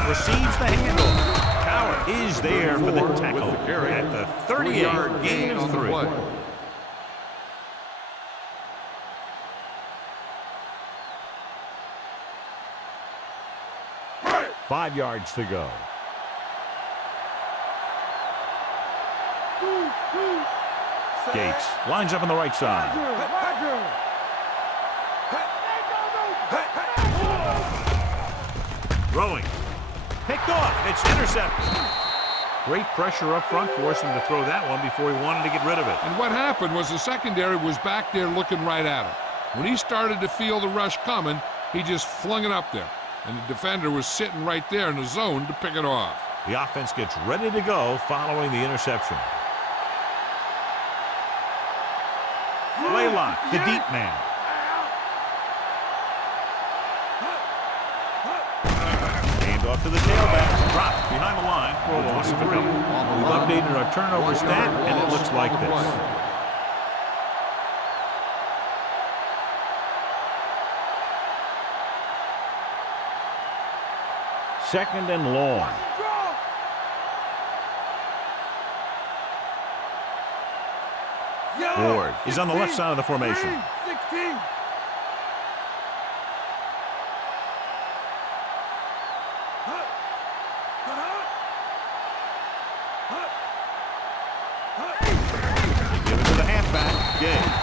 Receives the handoff. Coward is there for the tackle at the 38, gain of 3. 5 yards to go. Gates lines up on the right side. Throwing. Picked off. It's intercepted. Great pressure up front forced him to throw that one before he wanted to get rid of it. And what happened was the secondary was back there looking right at him. When he started to feel the rush coming, he just flung it up there. And the defender was sitting right there in the zone to pick it off. The offense gets ready to go following the interception. Laylock, the deep man. Off to the tailback, dropped behind the line for a loss of a couple. We've updated our turnover stat, and it looks like this. Second and long. Ward is on the left side of the formation. 16.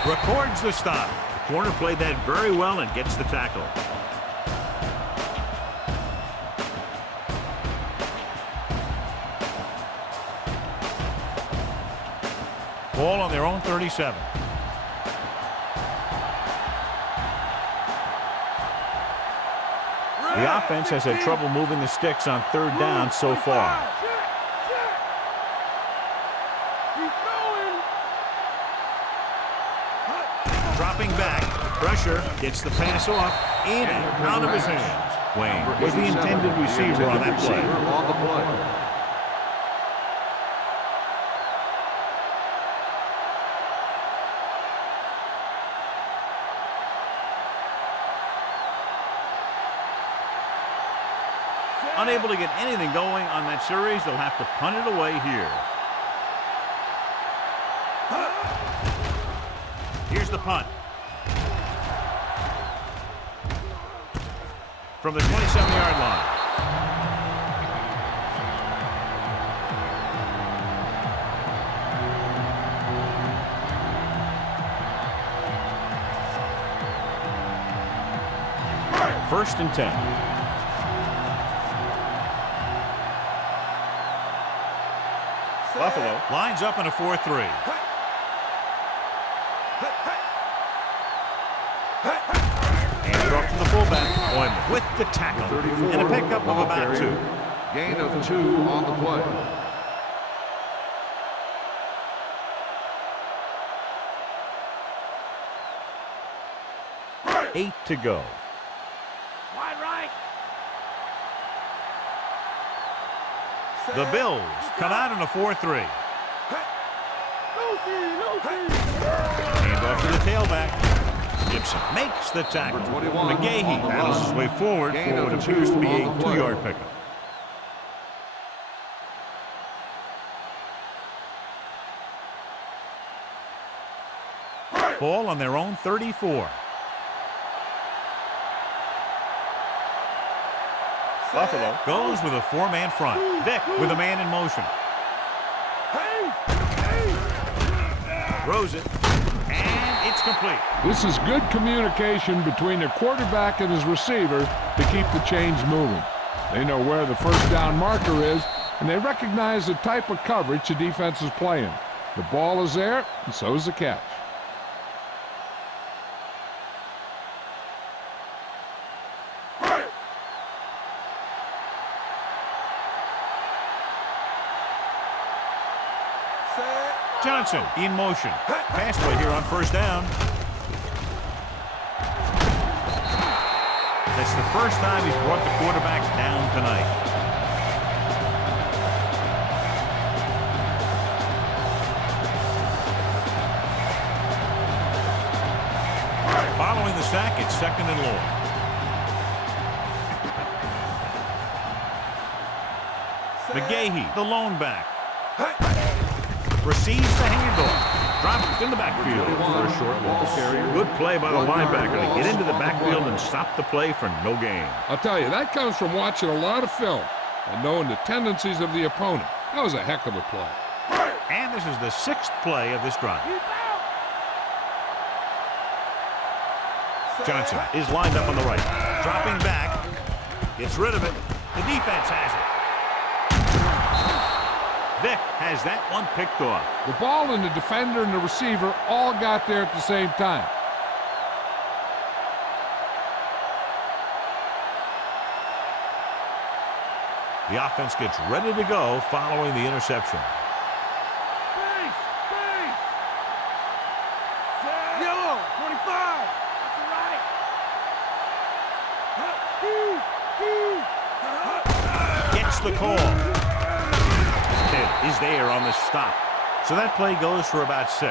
Records the stop. The corner played that very well and gets the tackle. Ball on their own 37. The offense has had trouble moving the sticks on third down so far. Dropping back, pressure, gets the pass off, in and out of his hands. Wayne was the intended receiver on that play. Unable to get anything going on that series, they'll have to punt it away here. Here's the punt. From the 27-yard line. First and 10. Buffalo lines up in a 4-3. Hands it off to the fullback. Boyman with the tackle. And a pickup of about 2. Gain of 2 on the play. 8 to go. Wide right. The Bills come out in a 4-3. Hand off to the tailback. Gibson makes the tackle. Number 21 McGahee on the battles his run. way forward Gain for of what appears to be 2 on a the play. 2-yard pickup. Ball on their own 34. Buffalo goes with a 4-man front. Vick with a man in motion. Throws it, and it's complete. This is good communication between the quarterback and his receiver to keep the chains moving. They know where the first down marker is, and they recognize the type of coverage the defense is playing. The ball is there, and so is the catch. Johnson in motion. Pass play here on first down. That's the first time he's brought the quarterbacks down tonight. Following the sack, it's 2nd and long. McGahee, the lone back. Receives the handoff. Dropped in the backfield for a short loss. Good play by the linebacker to get into the backfield and stop the play for no gain. I'll tell you, that comes from watching a lot of film and knowing the tendencies of the opponent. That was a heck of a play. And this is the 6th play of this drive. Johnson is lined up on the right. Dropping back. Gets rid of it. The defense has it. Vick has that one picked off. The ball and the defender and the receiver all got there at the same time. The offense gets ready to go following the interception. Yellow, 25. That's the right. Gets the call. Is there on the stop. So that play goes for about 6. To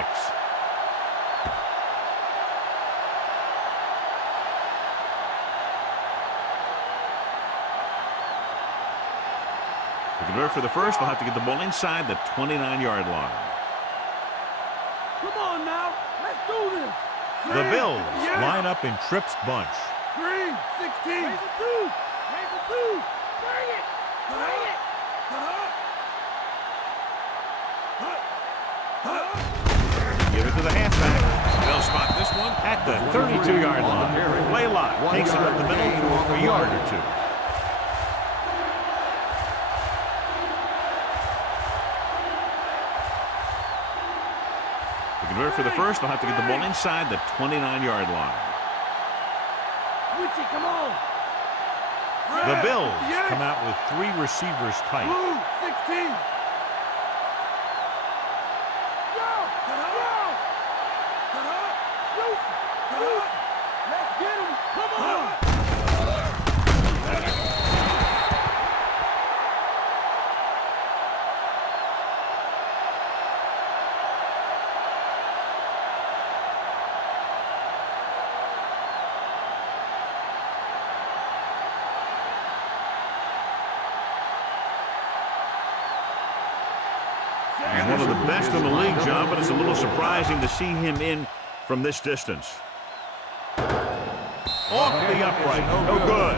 convert for the first, they'll have to get the ball inside the 29-yard line. Come on now. Let's do this. The Bills line up in Tripp's bunch. 3, 16. Raise it 2. Raise it 2. Bring it. Bring it. Give it to the halfback. They'll spot this one at the 32-yard line. Play lock takes it up the middle for a yard or 2. To convert for the first, they'll have to get the ball inside the 29-yard line. Switch it, come on. The Bills come out with 3 receivers tight. Blue, 16. Let's get him. Come on. He's one of the best in the league, John, but it's a little surprising to see him in from this distance. Off the upright. No good.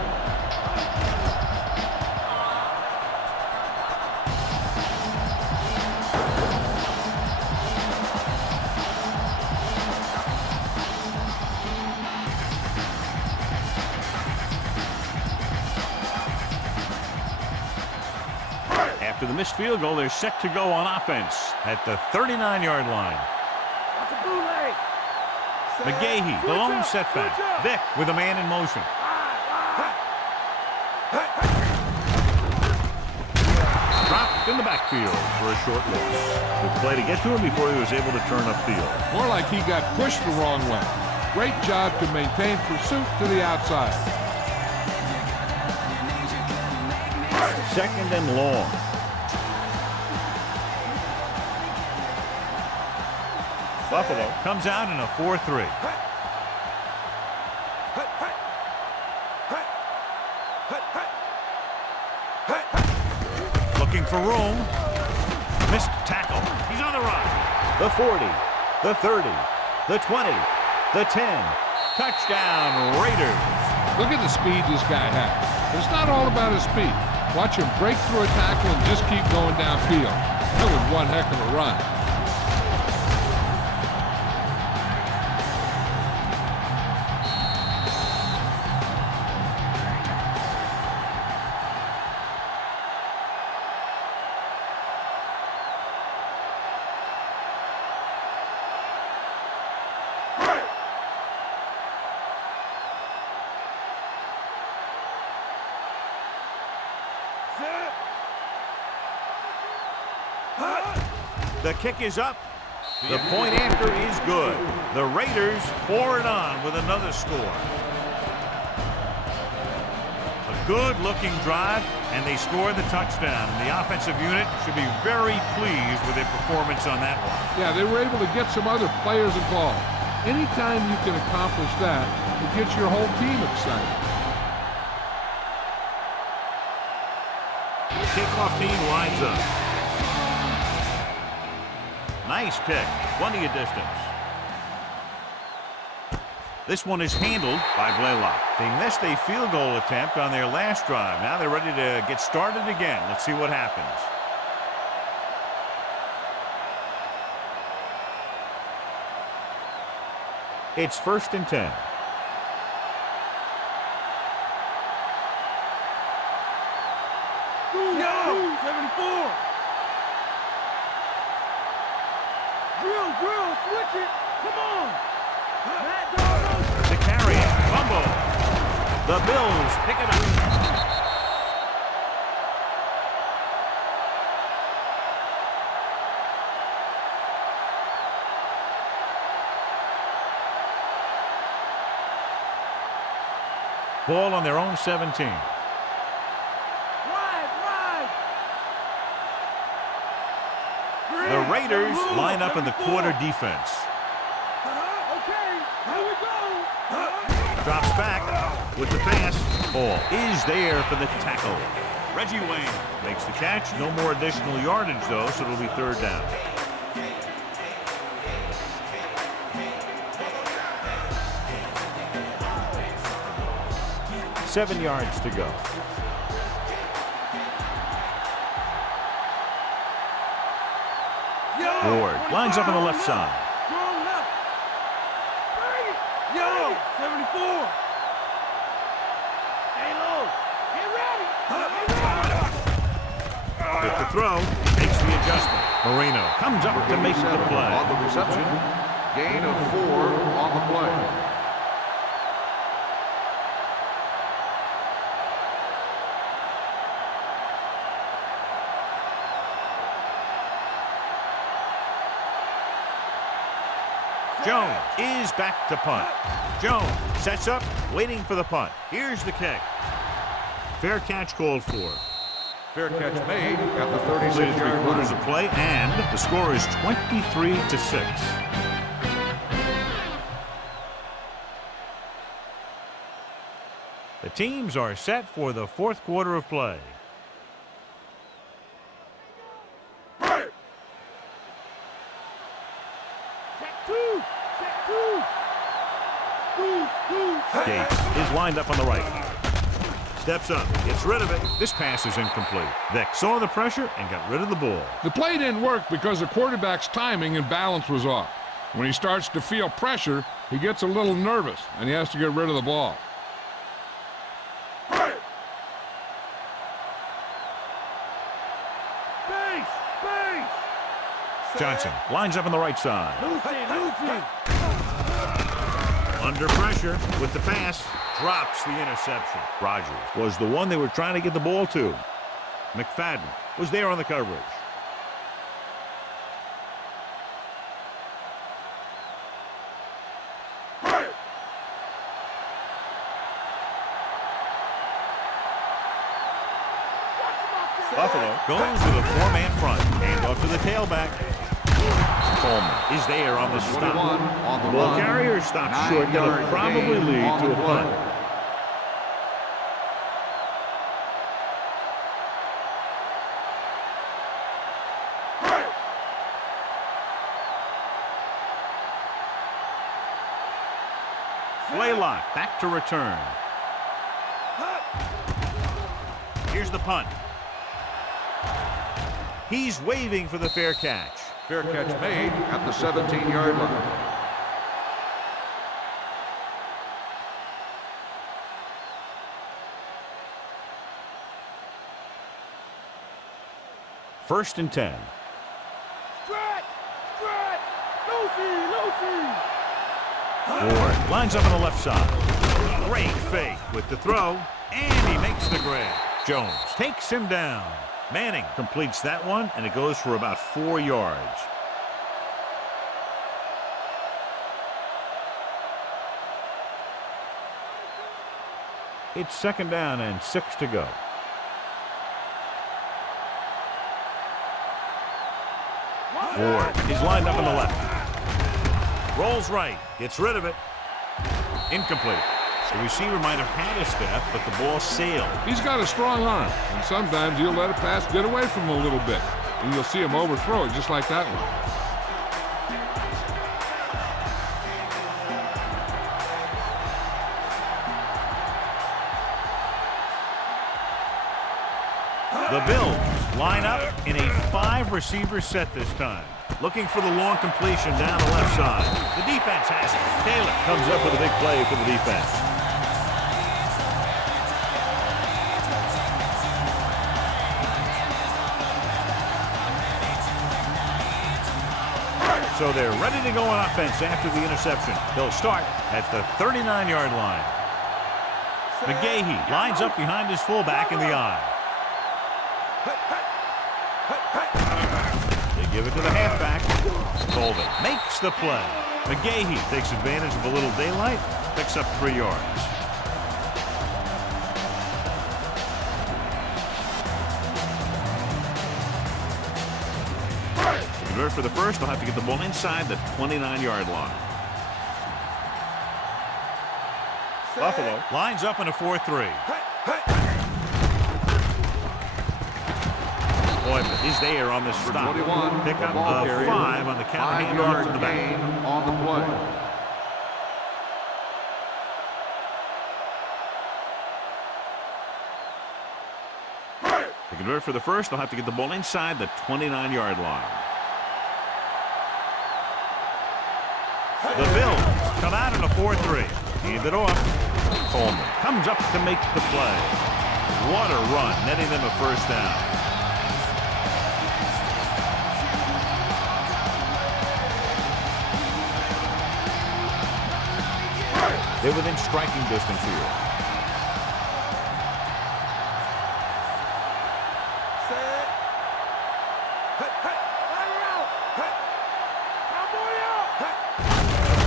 After the missed field goal, they're set to go on offense at the 39-yard line. Watch the bootleg. McGahee, the lone setback. Vick with a man in motion. Dropped in the backfield for a short loss. Good play to get to him before he was able to turn upfield. More like he got pushed the wrong way. Great job to maintain pursuit to the outside. Second and long. Buffalo comes out in a 4-3. Looking for room. Missed tackle. He's on the run. The 40, the 30, the 20, the 10. Touchdown, Raiders. Look at the speed this guy has. But it's not all about his speed. Watch him break through a tackle and just keep going downfield. That was one heck of a run. The kick is up. The point after is good. The Raiders pour it on with another score. A good-looking drive, and they score the touchdown. And the offensive unit should be very pleased with their performance on that one. Yeah, they were able to get some other players involved. Anytime you can accomplish that, it gets your whole team excited. The kickoff team lines up. Nice kick, plenty of distance. This one is handled by Blaylock. They missed a field goal attempt on their last drive. Now they're ready to get started again. Let's see what happens. It's 1st and 10. Yo, 74. Drill, switch it. Come on. Matt Darnold. To carry it. Fumble. The Bills pick it up. Ball on their own 17. The Raiders line up in the quarter defense. Okay, here we go. Drops back with the pass. Ball is there for the tackle. Reggie Wayne makes the catch. No more additional yardage, though, so it'll be 3rd down. Seven yards to go. Ward lines up on the left side. Strong left. Yo, 74. Stay low. Get ready. With the throw, makes the adjustment. Marino comes up to make the play. On the reception, gain of 4 on the play. Jones is back to punt. Jones sets up, waiting for the punt. Here's the kick. Fair catch called for. Fair catch made at the Completed 36-yard three-quarters line. of play, and the score is 23-6. The teams are set for the 4th quarter of play. Gates is lined up on the right. Steps up, gets rid of it. This pass is incomplete. Vick saw the pressure and got rid of the ball. The play didn't work because the quarterback's timing and balance was off. When he starts to feel pressure, he gets a little nervous, and he has to get rid of the ball. Johnson lines up on the right side. Lucy. Under pressure with the pass. Drops the interception. Rogers was the one they were trying to get the ball to. McFadden was there on the coverage. Buffalo goes with a four-man front. Hand off to the tailback. Coleman is there on the stop. On the Ball run. carrier stops short. That'll probably lead to a punt. Blaylock back to return. Here's the punt. He's waving for the fair catch. Fair catch made at the 17-yard line. First and 10. Stretch. Lucy. Ward lines up on the left side. Great fake with the throw, and he makes the grab. Jones takes him down. Manning completes that one, and it goes for about 4 yards. It's second down and 6 to go. Ward is lined up on the left. Rolls right, gets rid of it. Incomplete. The receiver might have had a step, but the ball sailed. He's got a strong arm, and sometimes he'll let a pass get away from him a little bit, and you'll see him overthrow it just like that one. The Bills line up in a 5-receiver set this time. Looking for the long completion down the left side. The defense has it. Taylor comes up with a big play for the defense. So they're ready to go on offense after the interception. They'll start at the 39-yard line. McGahee lines up behind his fullback in the eye. They give it to the halfback. Colvin makes the play. McGahee takes advantage of a little daylight, picks up 3 yards. To convert for the first, they'll have to get the ball inside the 29-yard line. Buffalo lines up in a 4-3. Is there on the stop. Pick up of 5 on the count. Hand off to the back. On the play. To convert for the first, they'll have to get the ball inside the 29-yard line. The Bills come out in a 4-3. Hand it off. Coleman comes up to make the play. What a run, netting them a first down. They're within striking distance here.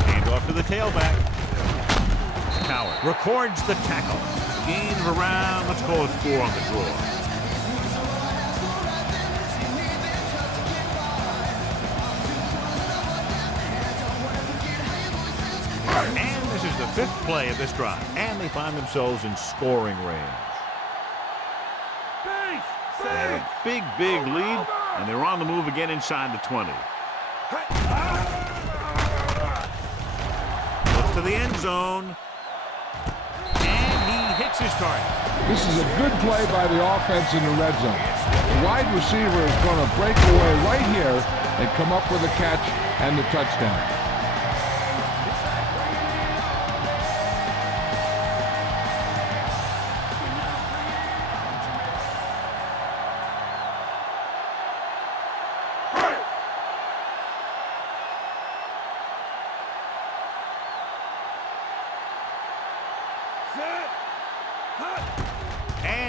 Hand off to the tailback. Howard records the tackle. Gain of around, let's call it 4 on the draw. And this is the 5th play of this drive, and they find themselves in scoring range. They have a big lead, and they're on the move again inside the 20. Looks to the end zone, and he hits his target. This is a good play by the offense in the red zone. The wide receiver is going to break away right here and come up with a catch and the touchdown.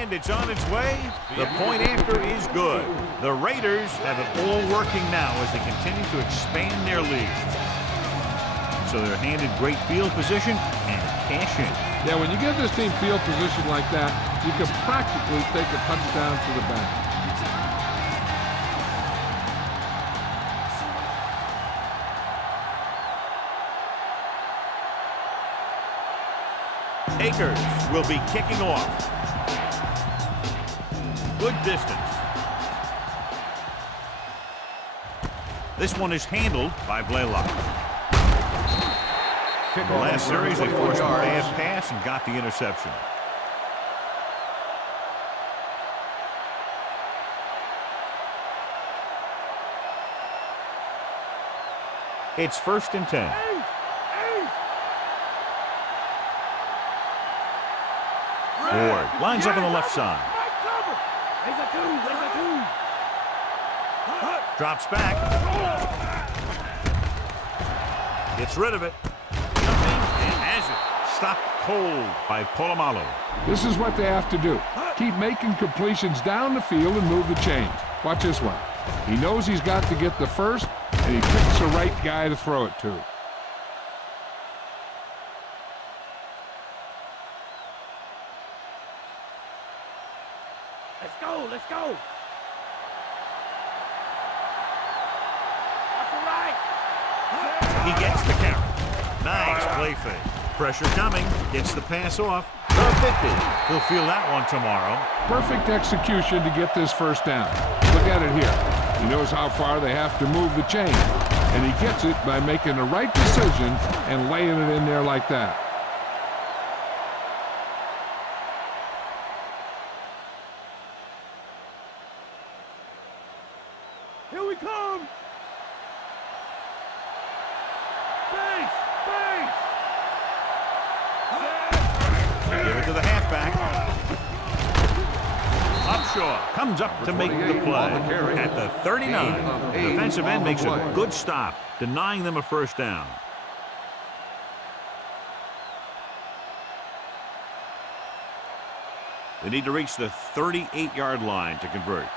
And it's on its way. The point after is good. The Raiders have it all working now as they continue to expand their lead. So they're handed great field position and cash in. Yeah, when you give this team field position like that, you can practically take a touchdown to the bank. Akers will be kicking off. Good distance. This one is handled by Blaylock. The last series, they forced a bad pass and got the interception. It's 1st and 10. Ward lines up on the left side. Drops back. Gets rid of it. And has it. Stopped cold by Polamalu. This is what they have to do. Keep making completions down the field and move the chains. Watch this one. He knows he's got to get the first, and he picks the right guy to throw it to. Let's go, let's go. He gets the count. Nice play fake. Pressure coming. Gets the pass off. The 50. He'll feel that one tomorrow. Perfect execution to get this first down. Look at it here. He knows how far they have to move the chain, and he gets it by making the right decision and laying it in there like that. Here we come. Base, base. Give it to the halfback. Upshaw comes up to make the play. At the 39, the defensive end makes a good stop, denying them a first down. They need to reach the 38-yard line to convert.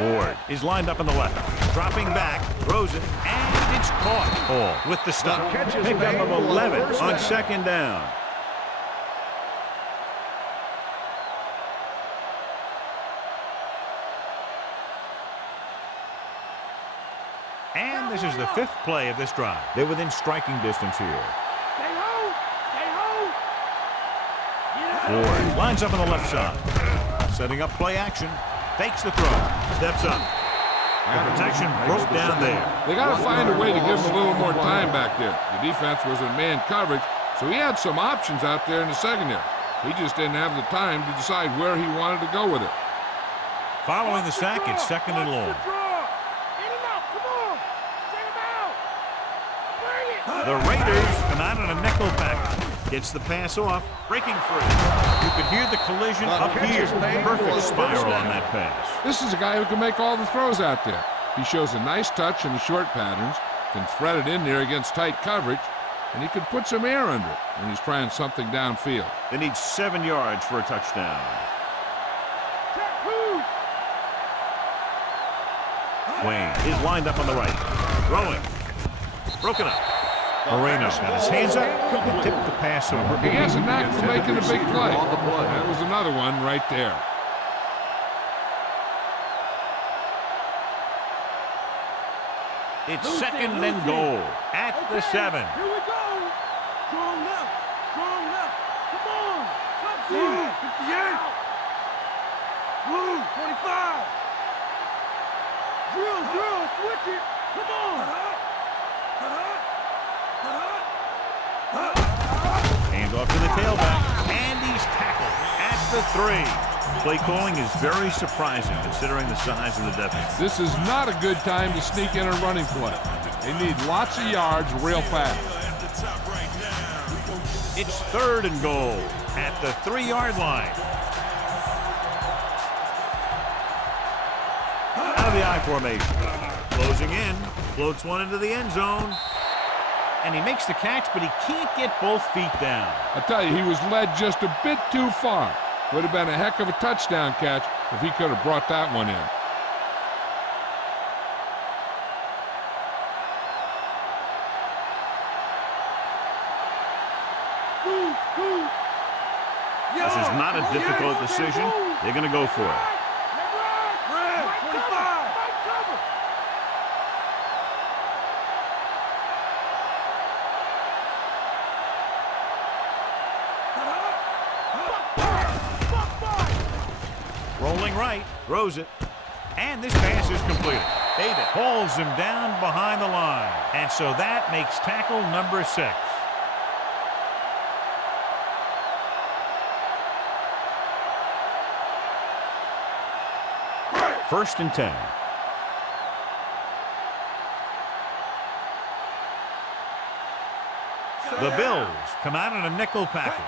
Ward is lined up on the left. Dropping back, throws it, and it's caught. Hall with the stop. Pickup of 11 on 2nd down. And this is the 5th play of this drive. They're within striking distance here. Stay home, stay home. Ward lines up on the left side. Setting up play action. Fakes the throw. Steps up. The protection broke down there. They got to find a way to give him a little more time back there. The defense was in man coverage, so he had some options out there in the secondary. He just didn't have the time to decide where he wanted to go with it. Following the sack, it's 2nd and long. The Raiders come out in a nickel package. Gets the pass off, breaking free. You could hear the collision up here. Perfect spiral on that pass. This is a guy who can make all the throws out there. He shows a nice touch in the short patterns, can thread it in there against tight coverage, and he can put some air under it when he's trying something downfield. They need 7 yards for a touchdown. Wayne is lined up on the right. Throwing. Broken up. Moreno got his hands up and tipped the pass over. He has a knack for making a big play. That was another one right there. It's 2nd and goal at the 7. Here we go. Strong left, strong left. Come on. Blue, 58. Blue, 25. Drill, switch it. Come on. Hand off to the tailback, and he's tackled at the 3. Play calling is very surprising considering the size of the defense. This is not a good time to sneak in a running play. They need lots of yards real fast. It's 3rd and goal at the 3-yard line. Out of the I formation. Closing in, floats one into the end zone. and he makes the catch, but he can't get both feet down. I tell you, he was led just a bit too far. Would have been a heck of a touchdown catch if he could have brought that one in. This is not a difficult decision. They're going to go for it. Rolling right, throws it, and this pass is completed. David hauls him down behind the line, and so that makes tackle number 6. First and 10. The Bills come out in a nickel package.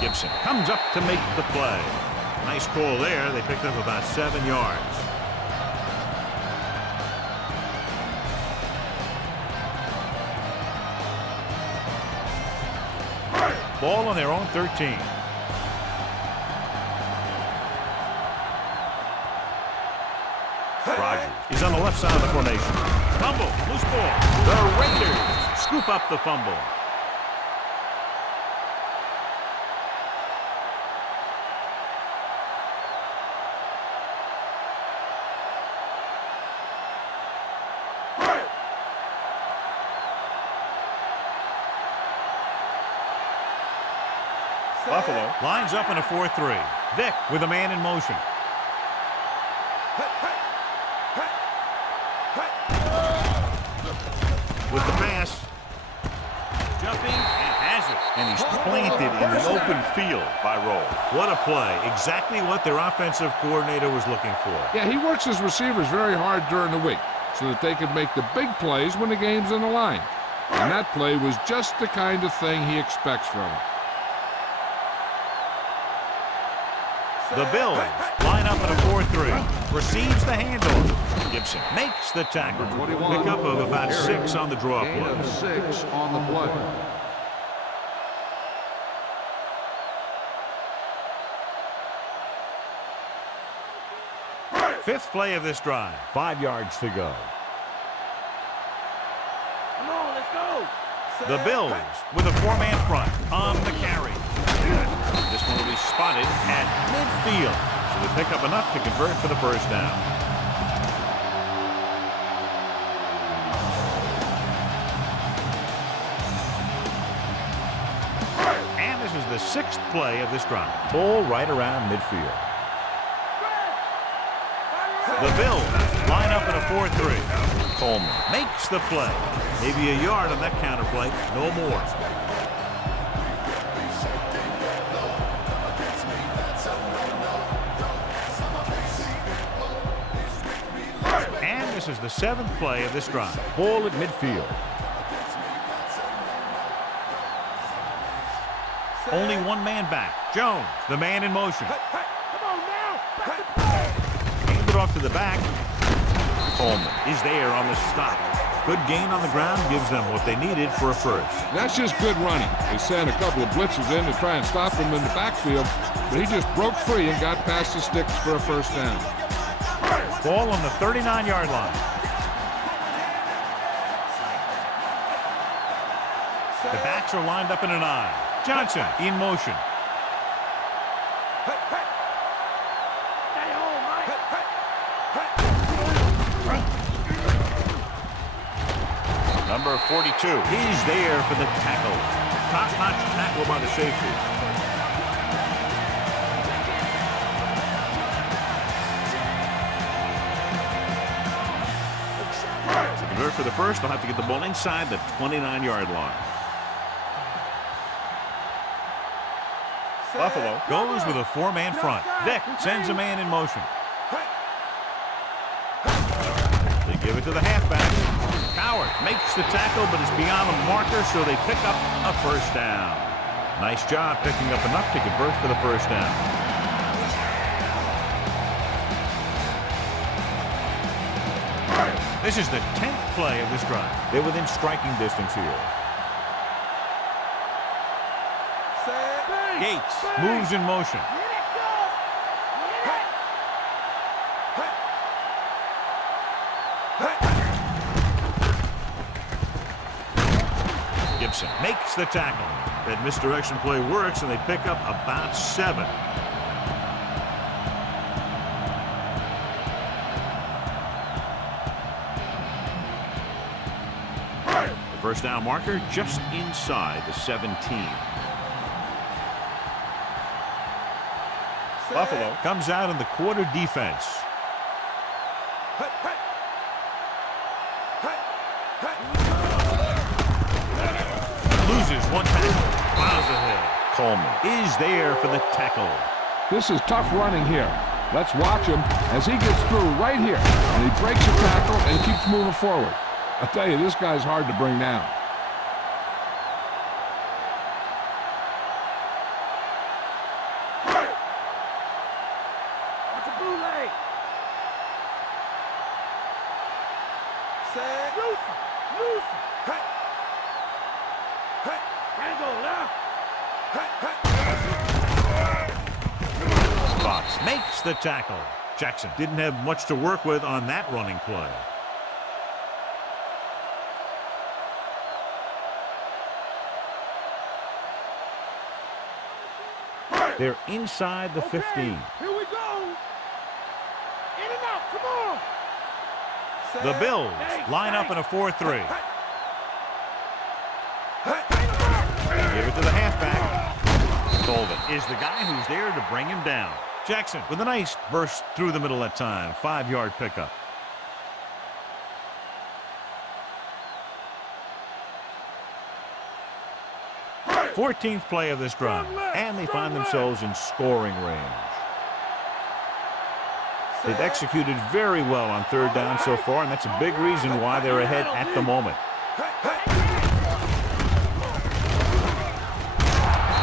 Gibson comes up to make the play. Nice call there. They picked up about 7 yards. Ball on their own 13. Rodgers is on the left side of the formation. Fumble, loose ball. The Raiders scoop up the fumble. Buffalo lines up in a 4-3. Vick with a man in motion. With the pass. Jumping and has it. And he's planted in the open field by Roll. What a play. Exactly what their offensive coordinator was looking for. Yeah, he works his receivers very hard during the week so that they can make the big plays when the game's on the line. And that play was just the kind of thing he expects from him. The Bills line up in a 4-3. Receives the handoff. Gibson makes the tackle. Pickup of about 6 on the draw play. 6 on the play. Fifth play of this drive. 5 yards to go. Come on, let's go. The Bills with a 4-man front on the carry. This one will be spotted at midfield. So they pick up enough to convert for the first down. And this is the 6th play of this drive. Ball right around midfield. The Bills line up in a 4-3. Coleman makes the play. Maybe a yard on that counter play. No more. And this is the 7th play of this drive. Ball at midfield. Only one man back. Jones, the man in motion. Come on now. Hand it off to the back. Coleman is there on the stop. Good gain on the ground gives them what they needed for a first. That's just good running. They sent a couple of blitzes in to try and stop him in the backfield, but he just broke free and got past the sticks for a first down. Ball on the 39-yard line. The backs are lined up in an I. Johnson in motion. Number 42. He's there for the tackle. Top-notch tackle by the safety. To convert for the first, they'll have to get the ball inside the 29-yard line. Buffalo goes with a 4-man front. Vick sends a man in motion. They give it to the halfback. Howard makes the tackle, but it's beyond the marker, so they pick up a first down. Nice job picking up enough to convert for the first down. This is the 10th play of this drive. They're within striking distance here. Gates moves in motion. Gibson makes the tackle. That misdirection play works, and they pick up about 7. The first down marker just inside the 17. Buffalo comes out in the quarter defense. Loses one tackle. Plows ahead. Coleman is there for the tackle. This is tough running here. Let's watch him as he gets through right here. And he breaks a tackle and keeps moving forward. I tell you, this guy's hard to bring down. Fox makes the tackle. Jackson didn't have much to work with on that running play. They're inside the 15. Here we go. In and out. Come on. The Bills line up in a 4-3. Give it to the halfback. Colvin is the guy who's there to bring him down. Jackson with a nice burst through the middle that time. 5-yard pickup. Fourteenth play of this drive, and they find themselves in scoring range. They've executed very well on third down so far, and that's a big reason why they're ahead at the moment.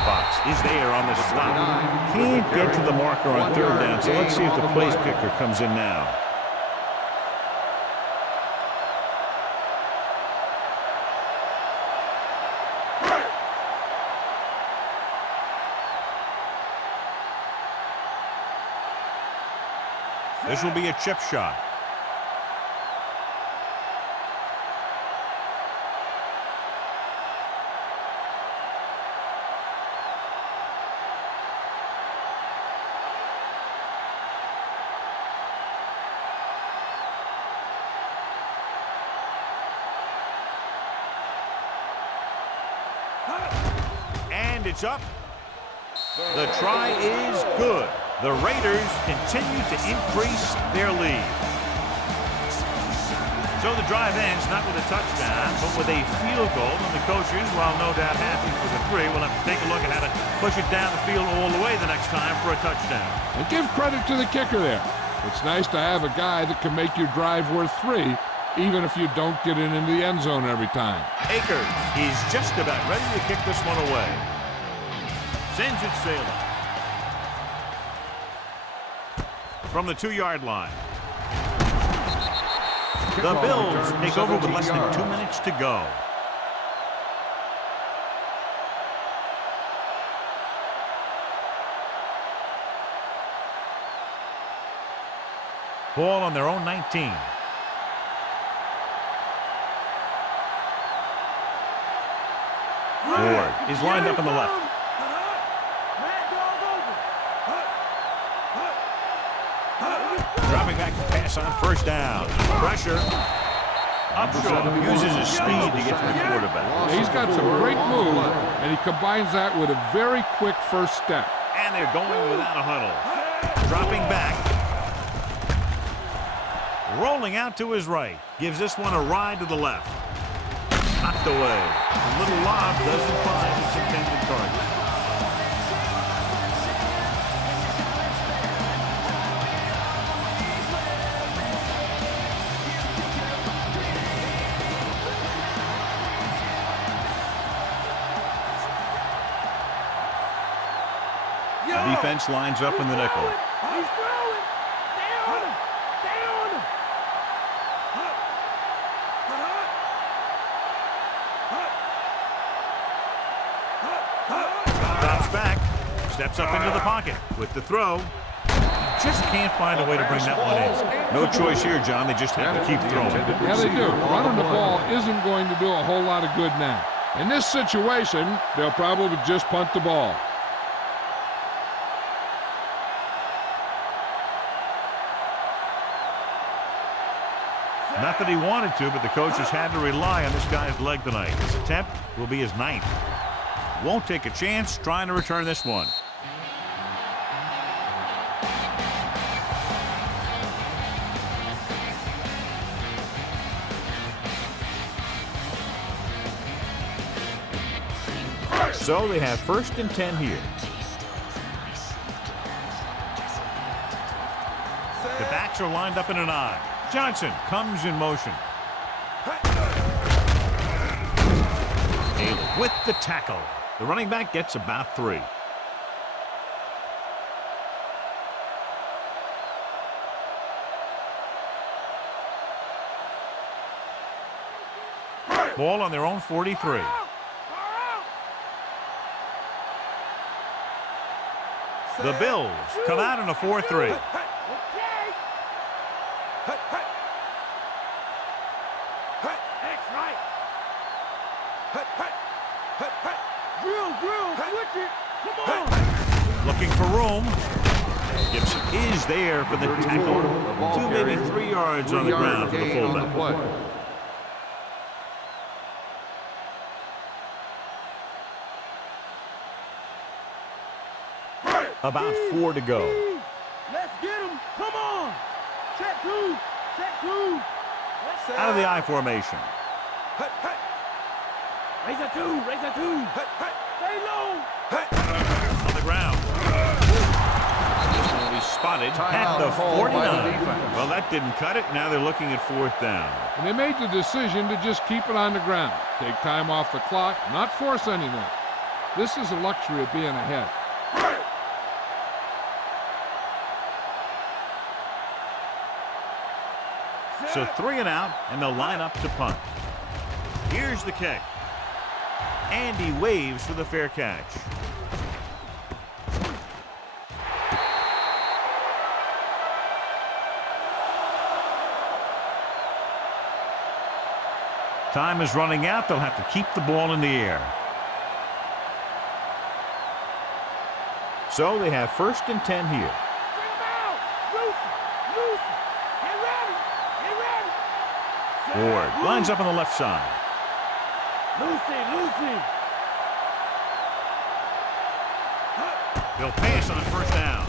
Fox is there on the stop. Can't get to the marker on third down, so let's see if the place kicker comes in now. This will be a chip shot. And it's up. The try is good. The Raiders continue to increase their lead. So the drive ends not with a touchdown, but with a field goal. And the coaches, while no doubt happy for the 3, will have to take a look at how to push it down the field all the way the next time for a touchdown. And give credit to the kicker there. It's nice to have a guy that can make your drive worth 3, even if you don't get it into the end zone every time. Akers is just about ready to kick this one away. Sends it sailing. From the 2-yard line. The Bills take over with less than 2 minutes to go. Ball on their own 19. Ward is lined up on the left. Dropping back to pass on first down. Pressure. Upshaw uses his speed to get to the quarterback. He's got some great move, and he combines that with a very quick first step. And they're going without a huddle. Dropping back. Rolling out to his right. Gives this one a ride to the left. Knocked away. A little lob doesn't find its intended target. The defense lines up in the nickel. He's throwing. Stay on him. Stay on him. Steps up into the pocket with the throw. Just can't find a way to bring that one in. No choice here, John. They just have to keep throwing. Yeah, they do. Running the ball isn't going to do a whole lot of good now. In this situation, they'll probably just punt the ball. Not that he wanted to, but the coaches had to rely on this guy's leg tonight. This attempt will be his 9th. Won't take a chance trying to return this one. So they have 1st and 10 here. The backs are lined up in an I. Johnson comes in motion. Taylor with the tackle. The running back gets about 3. Ball on their own 43. The Bills come out in a 4-3. Looking for room. Gibson is there for the tackle. 2, maybe 3 yards on the ground for the fullback. About 4 to go. Let's get him. Come on. Check 2. Check 2. Out of the I formation. Raise a 2. Raise a 2. Stay low. On the ground. This one will be spotted at the 49. Well, that didn't cut it. Now they're looking at 4th down. And they made the decision to just keep it on the ground. Take time off the clock, not force anything. This is the luxury of being ahead. So 3 and out, and they'll line up to punt. Here's the kick. And he waves for the fair catch. Time is running out. They'll have to keep the ball in the air. So they have 1st and 10 here. Ward lines up on the left side. Lucy. He'll pass on 1st down.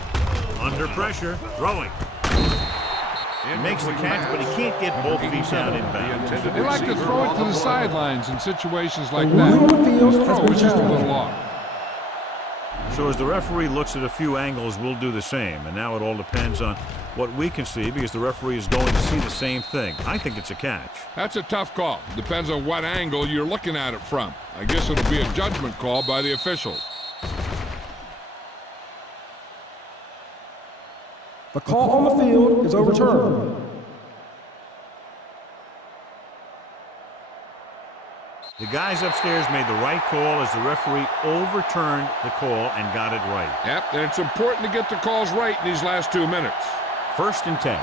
Under pressure, throwing. He makes the catch, but he can't get both feet down inbound. They like to throw it to the sidelines in situations like that. His throw is just a little off. So as the referee looks at a few angles, we'll do the same. And now it all depends on what we can see because the referee is going to see the same thing. I think it's a catch. That's a tough call. Depends on what angle you're looking at it from. I guess it'll be a judgment call by the officials. The call on the field is overturned. The guys upstairs made the right call as the referee overturned the call and got it right. Yep, and it's important to get the calls right in these last 2 minutes. 1st and 10.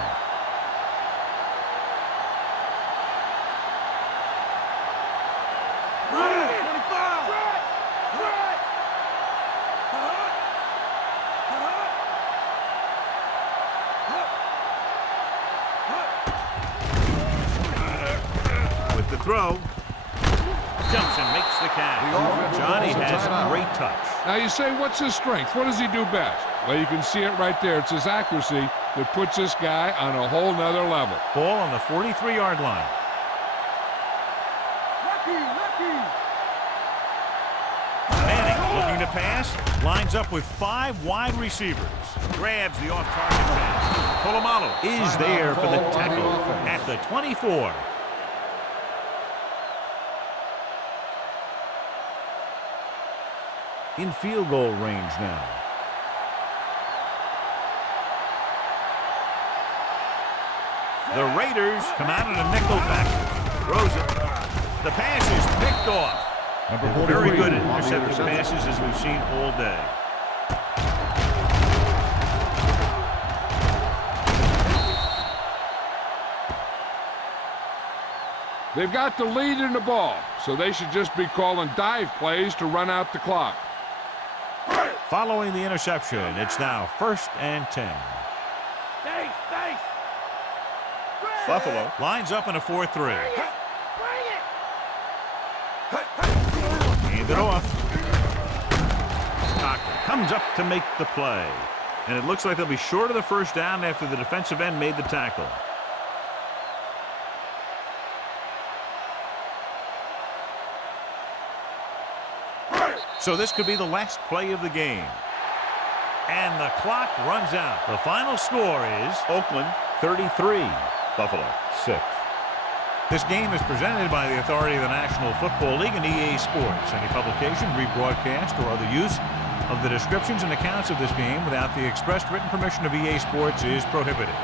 With the throw. Johnson makes the catch. Johnny has a great touch. Now you say, what's his strength? What does he do best? Well, you can see it right there. It's his accuracy that puts this guy on a whole nother level. Ball on the 43-yard line. Manning looking to pass. Lines up with 5 wide receivers. Grabs the off-target pass. Polamalu is there for the tackle at the 24. In field goal range now. The Raiders come out in a nickel package. Throws it. The pass is picked off. Very good at intercepting passes as we've seen all day. They've got the lead in the ball, so they should just be calling dive plays to run out the clock. Following the interception, it's now 1st and 10. Thanks. Buffalo lines up in a 4-3. Bring Hand it off. Cocker comes up to make the play. And it looks like they'll be short of the first down after the defensive end made the tackle. So this could be the last play of the game. And the clock runs out. The final score is Oakland 33, Buffalo 6. This game is presented by the authority of the National Football League and EA Sports. Any publication, rebroadcast, or other use of the descriptions and accounts of this game without the expressed written permission of EA Sports is prohibited.